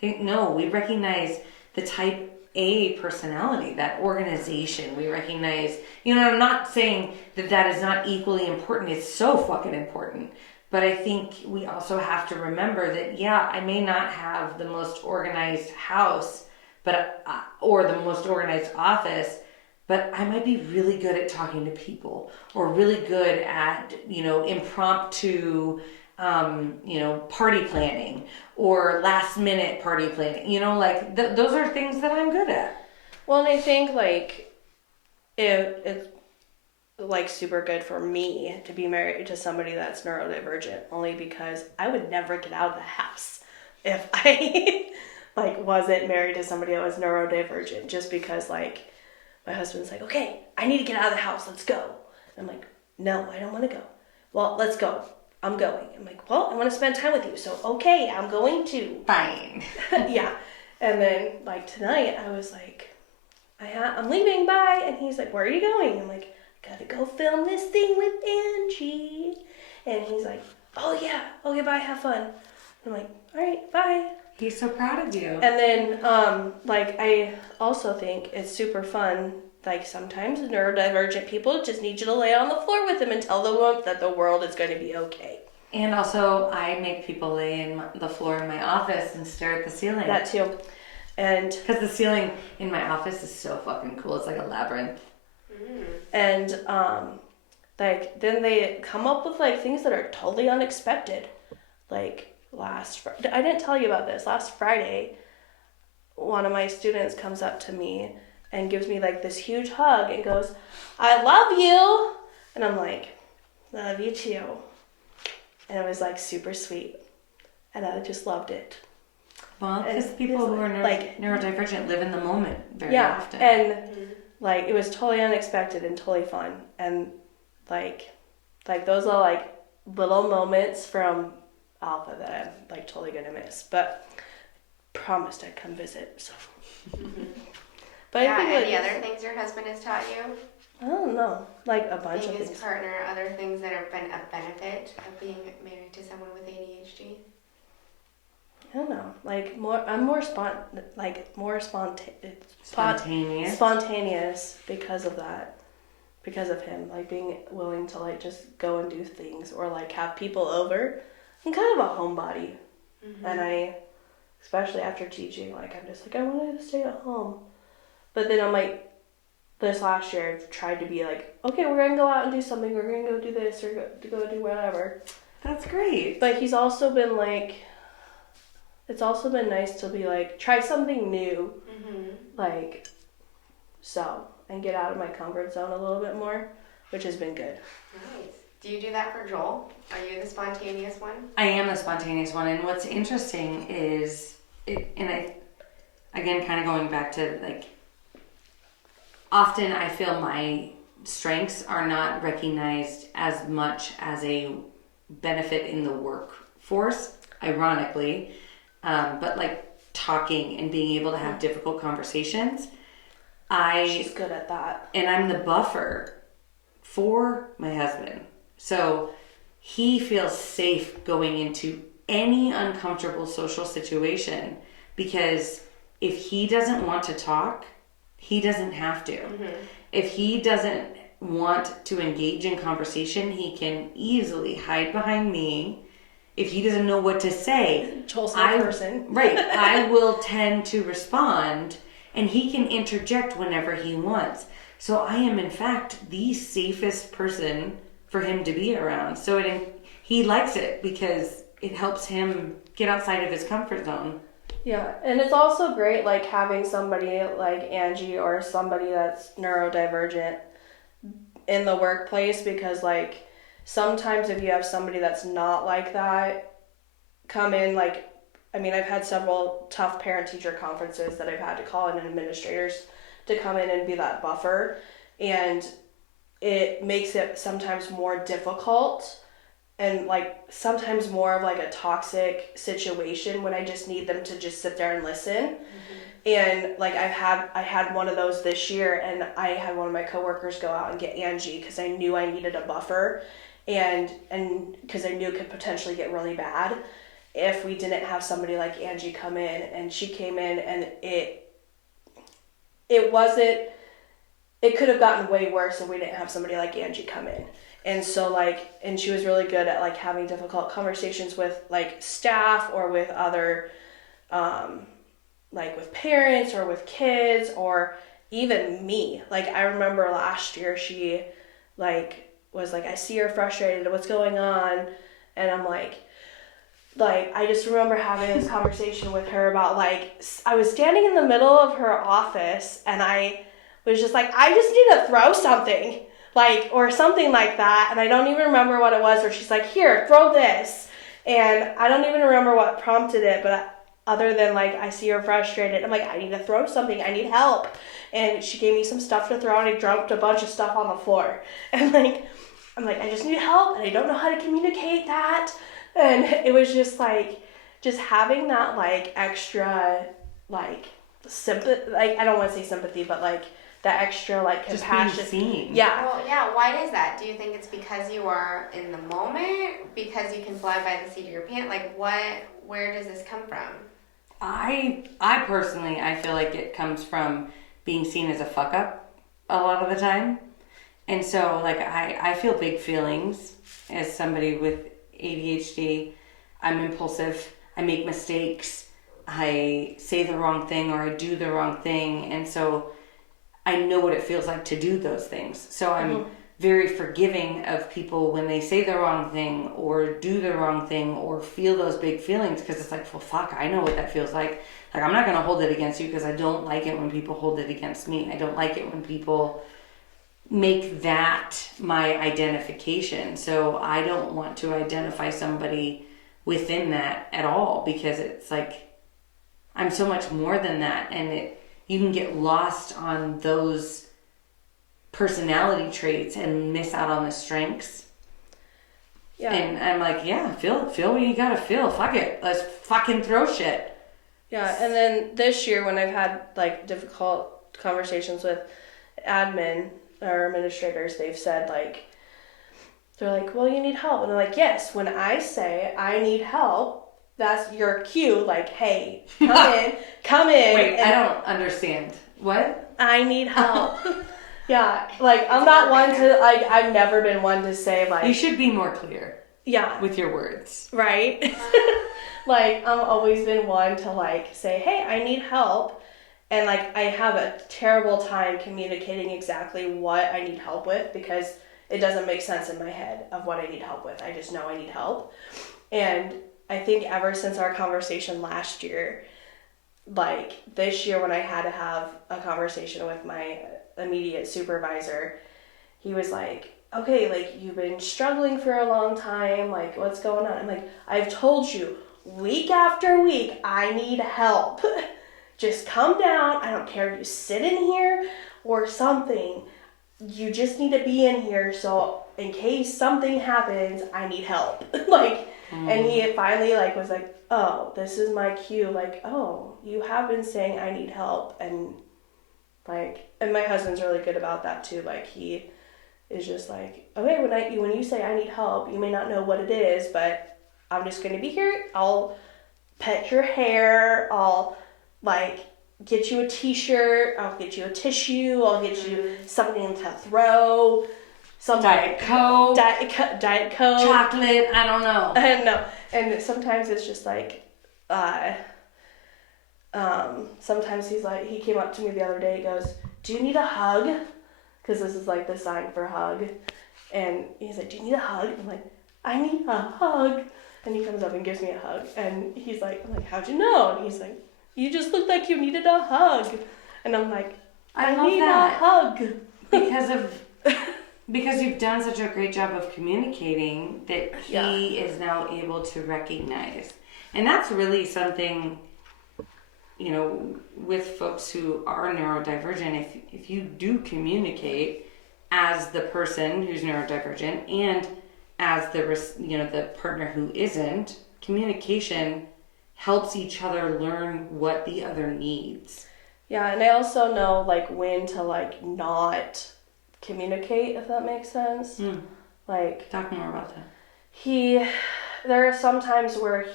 No, we recognize the type A personality, that organization. We recognize, you know, I'm not saying that is not equally important. It's so fucking important. But I think we also have to remember that, yeah, I may not have the most organized house, or the most organized office, but I might be really good at talking to people, or really good at, you know, impromptu, you know, party planning, or last minute party planning. You know, like those are things that I'm good at. Well, and I think like it's like super good for me to be married to somebody that's neurodivergent, only because I would never get out of the house if I like wasn't married to somebody that was neurodivergent, just because like my husband's like, okay, I need to get out of the house, let's go. I'm like, no, I don't want to go. Well, let's go. I'm going. I'm like, well, I want to spend time with you, so okay, I'm going to. Fine. Yeah. And then like tonight I was like, I'm leaving, bye. And he's like, where are you going? I'm like, gotta go film this thing with Angee. And he's like, oh yeah, okay, bye, have fun. I'm like, all right, bye. He's so proud of you. And then like I also think it's super fun, like sometimes neurodivergent people just need you to lay on the floor with them and tell them that the world is going to be okay. And also I make people lay in the floor in my office and stare at the ceiling. That too. And because the ceiling in my office is so fucking cool. It's like a labyrinth. And like then they come up with like things that are totally unexpected. Like I didn't tell you about this. Last Friday, one of my students comes up to me and gives me like this huge hug and goes, I love you. And I'm like, love you too. And it was like super sweet. And I just loved it. Well, because people who are neurodivergent live in the moment very often. And like it was totally unexpected and totally fun. And like those are like little moments from Alpha that I'm like totally gonna miss. But promised I'd come visit. So. But yeah, I think any other things your husband has taught you? I don't know, like a bunch of Being his things. partner, other things that have been a benefit of being married to someone with ADHD? I don't know, like I'm more spontaneous because of that, because of him, like being willing to like just go and do things or like have people over. I'm kind of a homebody, and I, especially after teaching, like I'm just like I wanted to stay at home, but then I'm like, this last year I've tried to be like, okay, we're gonna go out and do something, we're gonna go do this or go do whatever. That's great. But he's also been like, it's also been nice to be like, try something new, like, so, and get out of my comfort zone a little bit more, which has been good. Nice. Do you do that for Joel? Are you the spontaneous one? I am the spontaneous one, and what's again, kind of going back to like, often I feel my strengths are not recognized as much as a benefit in the workforce, ironically. But like talking and being able to have difficult conversations. She's good at that. And I'm the buffer for my husband. So he feels safe going into any uncomfortable social situation, because if he doesn't want to talk, he doesn't have to. If he doesn't want to engage in conversation, he can easily hide behind me. If he doesn't know what to say, I will tend to respond, and he can interject whenever he wants. So I am, in fact, the safest person for him to be around. So he likes it because it helps him get outside of his comfort zone. Yeah, and it's also great, like, having somebody like Angee or somebody that's neurodivergent in the workplace, because, like, sometimes if you have somebody that's not like that come in, like, I mean, I've had several tough parent-teacher conferences that I've had to call in administrators to come in and be that buffer, and it makes it sometimes more difficult and, like, sometimes more of, like, a toxic situation when I just need them to just sit there and listen. And, like, I had one of those this year, and I had one of my coworkers go out and get Angee because I knew I needed a buffer, and because I knew it could potentially get really bad if we didn't have somebody like Angee come in. And she came in, and it could have gotten way worse if we didn't have somebody like Angee come in. And so, like, and she was really good at, like, having difficult conversations with, like, staff or with other, like, with parents or with kids or even me. Like, I remember last year she, like, was like, I see you're frustrated, what's going on? And I'm like, I just remember having this conversation with her about, like, I was standing in the middle of her office, and I was just like, I just need to throw something, like, or something like that, and I don't even remember what it was, or she's like, here, throw this, and I don't even remember what prompted it, but other than, like, I see you're frustrated, I'm like, I need to throw something, I need help, and she gave me some stuff to throw, and I dropped a bunch of stuff on the floor, and, like, I'm like, I just need help, and I don't know how to communicate that. And it was just, like, just having that, like, extra, like, sympathy, like, I don't want to say sympathy, but, like, that extra, like, compassion. Just being seen. Yeah. Well, yeah, why is that? Do you think it's because you are in the moment? Because you can fly by the seat of your pants? Like, where does this come from? I personally, I feel like it comes from being seen as a fuck up a lot of the time. And so, like, I feel big feelings as somebody with ADHD. I'm impulsive. I make mistakes. I say the wrong thing, or I do the wrong thing. And so I know what it feels like to do those things. So I'm very forgiving of people when they say the wrong thing or do the wrong thing or feel those big feelings, because it's like, well, fuck, I know what that feels like. Like, I'm not going to hold it against you, because I don't like it when people hold it against me. I don't like it when people make that my identification. So I don't want to identify somebody within that at all, because it's like, I'm so much more than that, and you can get lost on those personality traits and miss out on the strengths. Yeah. And I'm like, yeah, feel what you gotta feel. Fuck it. Let's fucking throw shit. Yeah, and then this year when I've had, like, difficult conversations with admin or administrators, they've said, like, they're like, well, you need help. And I'm like, yes, when I say I need help, that's your cue, like, hey, come in. Wait, I don't understand. What? I need help. Yeah, like, I'm not one to, like, I've never been one to say, like... You should be more clear. Yeah. With your words. Right? Like, I've always been one to, like, say, hey, I need help. And, like, I have a terrible time communicating exactly what I need help with, because it doesn't make sense in my head of what I need help with. I just know I need help. And I think ever since our conversation last year, like, this year when I had to have a conversation with my immediate supervisor, he was like, okay, like, you've been struggling for a long time, like, what's going on? I'm like, I've told you week after week I need help. Just come down. I don't care if you sit in here or something. You just need to be in here, so in case something happens, I need help. Like, And he finally like was like, oh, this is my cue. Like, oh, you have been saying I need help. And like, and my husband's really good about that too. Like, he is just like, okay, when you say I need help, you may not know what it is, but I'm just going to be here. I'll pet your hair. I'll like get you a t-shirt. I'll get you a tissue. I'll get you something to throw. Something Diet Coke. Diet Coke. Chocolate. I don't know. No. And sometimes it's just like, sometimes he came up to me the other day, he goes, do you need a hug? Because this is like the sign for hug. And he's like, do you need a hug? I'm like, I need a hug. And he comes up and gives me a hug. And he's like, I'm like, how'd you know? And he's like, you just looked like you needed a hug. And I'm like, I need a hug. Because you've done such a great job of communicating that he is now able to recognize. And that's really something, you know, with folks who are neurodivergent, if you do communicate as the person who's neurodivergent and as the partner who isn't, communication helps each other learn what the other needs. Yeah, and I also know like when to like not communicate, if that makes sense. Like, talk more about that. There are some times where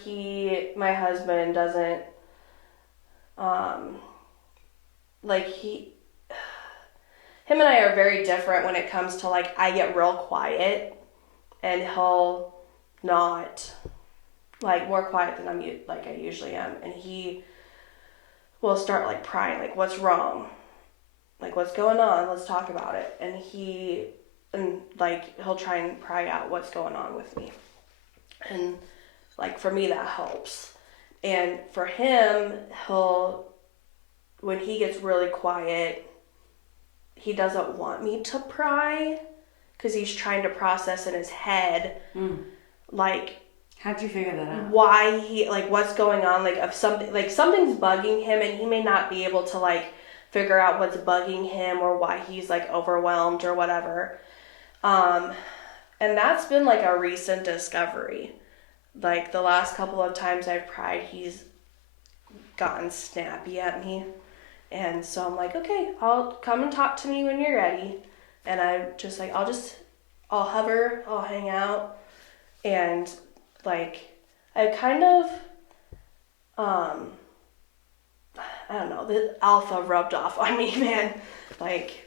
my husband doesn't him and I are very different when it comes to like, I get real quiet and he'll not, like, more quiet than I usually am, and he will start like prying, like, what's wrong? Like, what's going on? Let's talk about it. And he'll try and pry out what's going on with me. And like, for me, that helps. And for him, when he gets really quiet, he doesn't want me to pry because he's trying to process in his head, like, how'd you figure that out? Why what's going on? Like, if something's bugging him, and he may not be able to like figure out what's bugging him or why he's like overwhelmed or whatever. And that's been like a recent discovery. Like, the last couple of times I've pried, he's gotten snappy at me. And so I'm like, okay, I'll come and talk to me when you're ready. And I'm just like, I'll hover, I'll hang out. And like, I kind of, I don't know, the alpha rubbed off on me, man. Like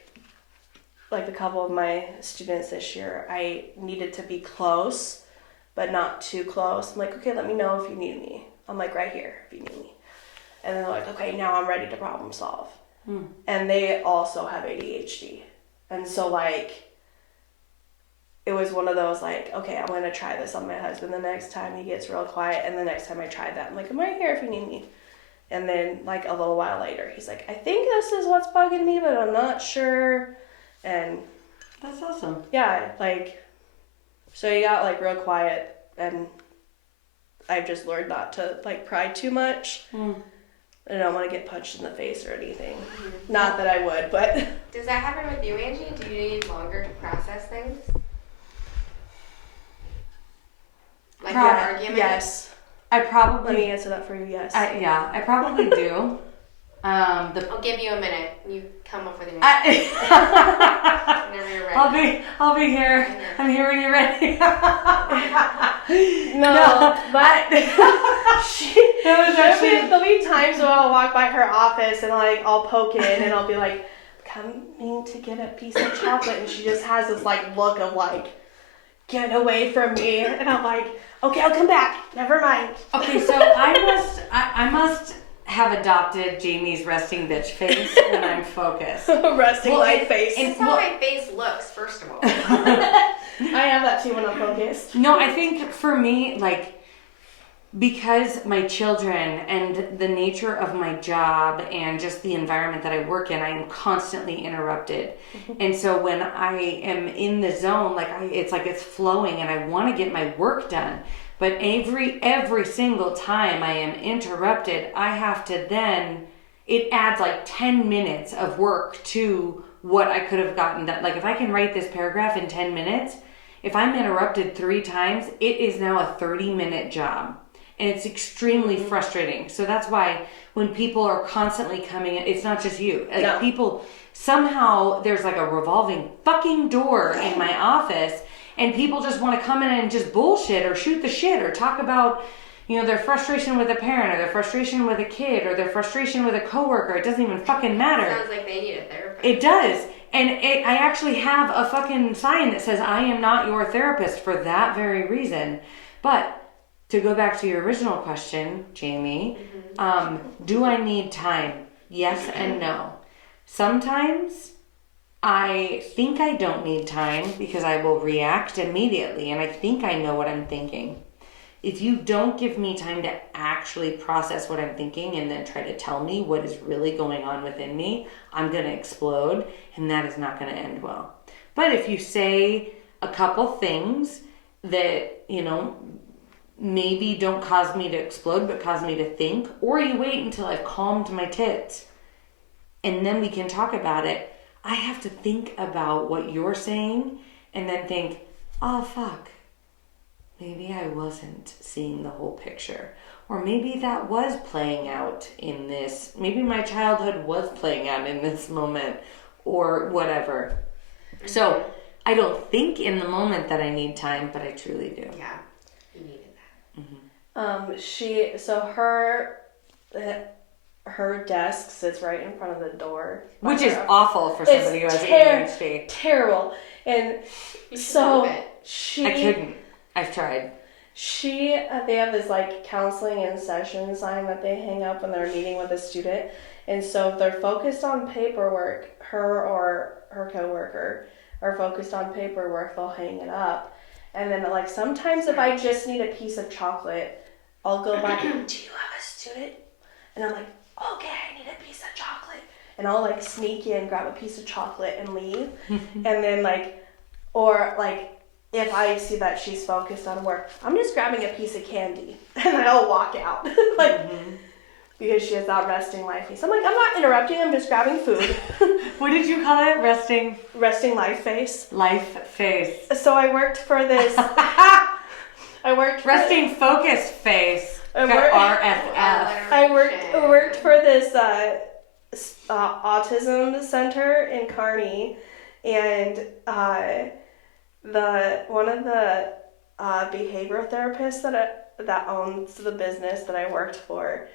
a couple of my students this year, I needed to be close, but not too close. I'm like, okay, let me know if you need me. I'm like, right here if you need me. And then they're like, okay, now I'm ready to problem solve. And they also have ADHD. And so like, it was one of those like, okay, I'm going to try this on my husband the next time he gets real quiet. And the next time I tried that, I'm like, I'm right here if you need me. And then like a little while later, he's like, I think this is what's bugging me, but I'm not sure. And that's awesome. Yeah, like, so he got like real quiet, and I've just learned not to like pry too much. I don't want to get punched in the face or anything. Not that I would, but. Does that happen with you, Angee? Do you need longer to process things? Like your argument? Yes. Let me answer that for you, yes. I probably do. I'll give you a minute. You come up with your answer. Whenever you're ready. I'll be here. I'm here when you're ready. No, but there'll be times when I'll walk by her office and like I'll poke in and I'll be like, coming to get a piece of chocolate, and she just has this like look of like, get away from me, and I'm like, okay, I'll come back. Never mind. Okay, so I must have adopted Jamie's resting bitch face when I'm focused. Resting light face. That's how my face looks, first of all. I have that too when I'm focused. No, I think for me, like, because my children and the nature of my job and just the environment that I work in, I am constantly interrupted. And so when I am in the zone, like it's like it's flowing and I want to get my work done. But every single time I am interrupted, I have to then, it adds like 10 minutes of work to what I could have gotten done. Like if I can write this paragraph in 10 minutes, if I'm interrupted 3 times, it is now a 30-minute job. And it's extremely frustrating. So that's why when people are constantly coming in, it's not just you. Like people, somehow there's like a revolving fucking door in my office, and people just want to come in and just bullshit or shoot the shit or talk about, their frustration with a parent or their frustration with a kid or their frustration with a coworker. It doesn't even fucking matter. Sounds like they need a therapist. It does. And I actually have a fucking sign that says, I am not your therapist for that very reason. But to go back to your original question, Jaime, do I need time? Yes and no. Sometimes I think I don't need time because I will react immediately and I think I know what I'm thinking. If you don't give me time to actually process what I'm thinking and then try to tell me what is really going on within me, I'm going to explode, and that is not going to end well. But if you say a couple things that, maybe don't cause me to explode, but cause me to think, or you wait until I've calmed my tits, and then we can talk about it, I have to think about what you're saying, and then think, oh, fuck. Maybe I wasn't seeing the whole picture. Or maybe that was playing out in this. Maybe my childhood was playing out in this moment. Or whatever. So, I don't think in the moment that I need time, but I truly do. Yeah, you needed that. Her desk sits right in front of the door. Which is awful for somebody who has ADHD. Terrible. And so I couldn't. I've tried. They have this like counseling in session sign that they hang up when they're meeting with a student. And so if they're focused on paperwork, her or her coworker are focused on paperwork, they'll hang it up. And then like sometimes if I just need a piece of chocolate, I'll go back, do you have a student? And I'm like, okay, I need a piece of chocolate. And I'll like sneak in, grab a piece of chocolate and leave. And then if I see that she's focused on work, I'm just grabbing a piece of candy and I'll walk out. Because she has that resting life face. I'm like, I'm not interrupting, I'm just grabbing food. What did you call it? Resting life face. Life face. So I worked for this. Resting focus face. RFF. I worked for this autism center in Kearney, and one of the behavioral therapists that owns the business that I worked for,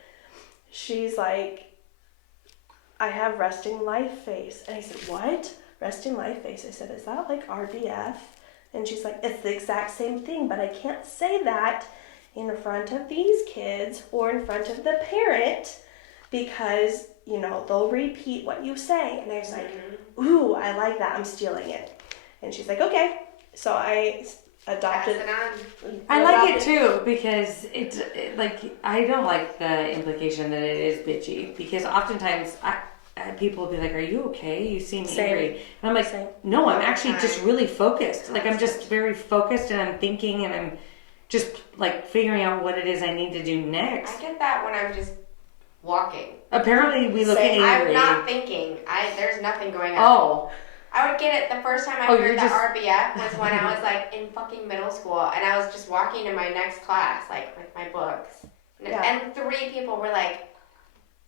she's like, I have resting life face. And I said, what? Resting life face? I said, is that like RBF? And she's like, it's the exact same thing, but I can't say that in front of these kids or in front of the parent because, they'll repeat what you say. And I was like, ooh, I like that. I'm stealing it. And she's like, okay. So I adopted. I like it too because I don't like the implication that it is bitchy because oftentimes people will be like, are you okay? You seem angry. And I'm like, no, I'm actually just really focused. Like I'm just very focused and I'm thinking and I'm just like figuring out what it is I need to do next. I get that when I'm just walking. Apparently we look angry. I'm not thinking. There's nothing going on. Oh. I would get it the first time I heard that RBF was when I was like in fucking middle school and I was just walking to my next class like with my books. And 3 people were like,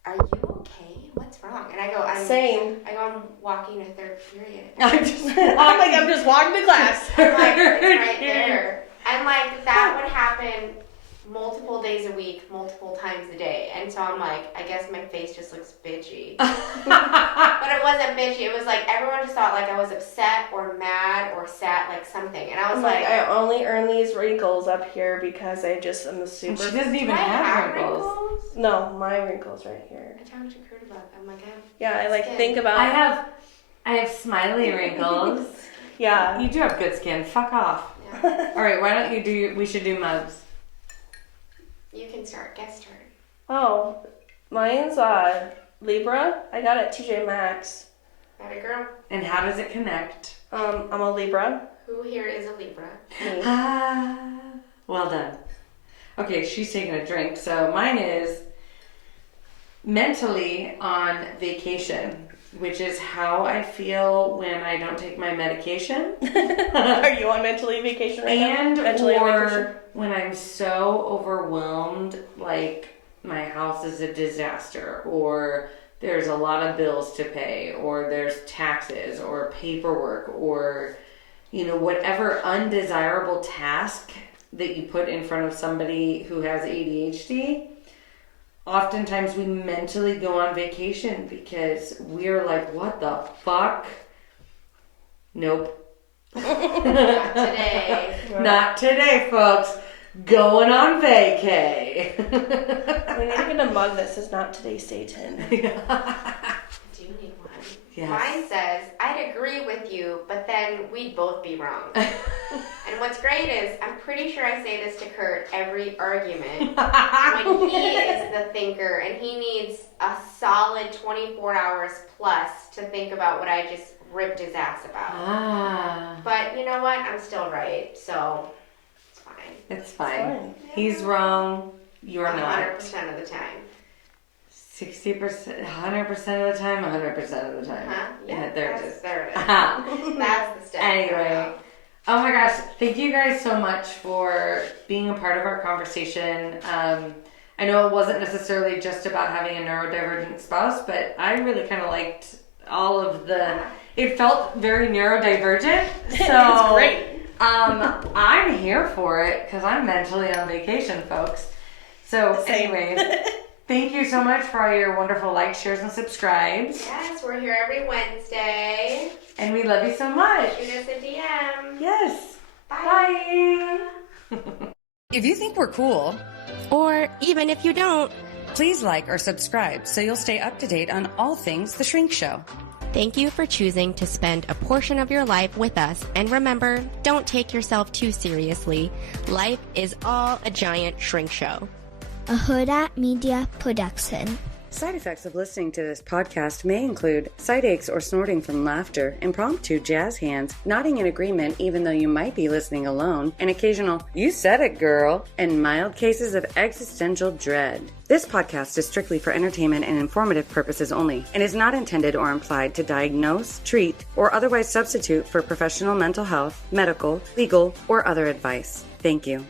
are you okay? What's wrong? And I go, I'm walking to 3rd period. I'm just walking to class. I'm like, it's right there. And like that would happen multiple days a week, multiple times a day. And so I'm like, I guess my face just looks bitchy. But it wasn't bitchy. It was like everyone just thought like I was upset or mad or sad, like something. And I was like, I only earn these wrinkles up here because I just am a super. She doesn't even have wrinkles. No, my wrinkles right here. I talked to Kurt about that. I'm like, think about. I have smiley wrinkles. Yeah. You do have good skin. Fuck off. Yeah. All right, why don't we should do mugs. You can start. Guest turn. Oh, mine's Libra. I got it at TJ Maxx. Got a girl. And how does it connect? I'm a Libra. Who here is a Libra? Me. Well done. Okay, she's taking a drink. So mine is mentally on vacation. which is how I feel when I don't take my medication. Are you on mentally vacation right now? And Mentally on vacation? or when I'm so overwhelmed, like my house is a disaster, or there's a lot of bills to pay, or there's taxes or paperwork, or whatever undesirable task that you put in front of somebody who has ADHD. Oftentimes we mentally go on vacation because we're like, what the fuck? Nope. Not today. Not today, folks. Going on vacay. We need to get a mug that says "Not today, Satan." Do you need one? Yes. Mine says, I'd agree with you, but then we'd both be wrong. And what's great is, I'm pretty sure I say this to Kurt every argument, when he is the thinker, and he needs a solid 24 hours plus to think about what I just ripped his ass about. But you know what? I'm still right, so it's fine. It's fine. He's wrong. You're 100% not. of the time. 60%, 100% of the time, 100% of the time. Yeah, there it is. There it is. That's the step. Anyway. Oh my gosh, thank you guys so much for being a part of our conversation. I know it wasn't necessarily just about having a neurodivergent spouse, but I really kind of liked all of it felt very neurodivergent. So It's great. I'm here for it because I'm mentally on vacation, folks. So anyways, thank you so much for all your wonderful likes, shares, and subscribes. Yes, we're here every Wednesday. And we love you so much. Shoot us a DM. Yes. Bye. Bye. If you think we're cool, Or even if you don't, please like or subscribe so you'll stay up to date on all things The Shrink Show. thank you for choosing to spend a portion of your life with us. And remember, don't take yourself too seriously. Life is all a giant shrink show. A Huda Media Production. Side effects of listening to this podcast may include side aches or snorting from laughter, impromptu jazz hands, nodding in agreement even though you might be listening alone, an occasional "you said it, girl," and mild cases of existential dread. This podcast is strictly for entertainment and informative purposes only, and is not intended or implied to diagnose, treat, or otherwise substitute for professional mental health, medical, legal, or other advice. Thank you.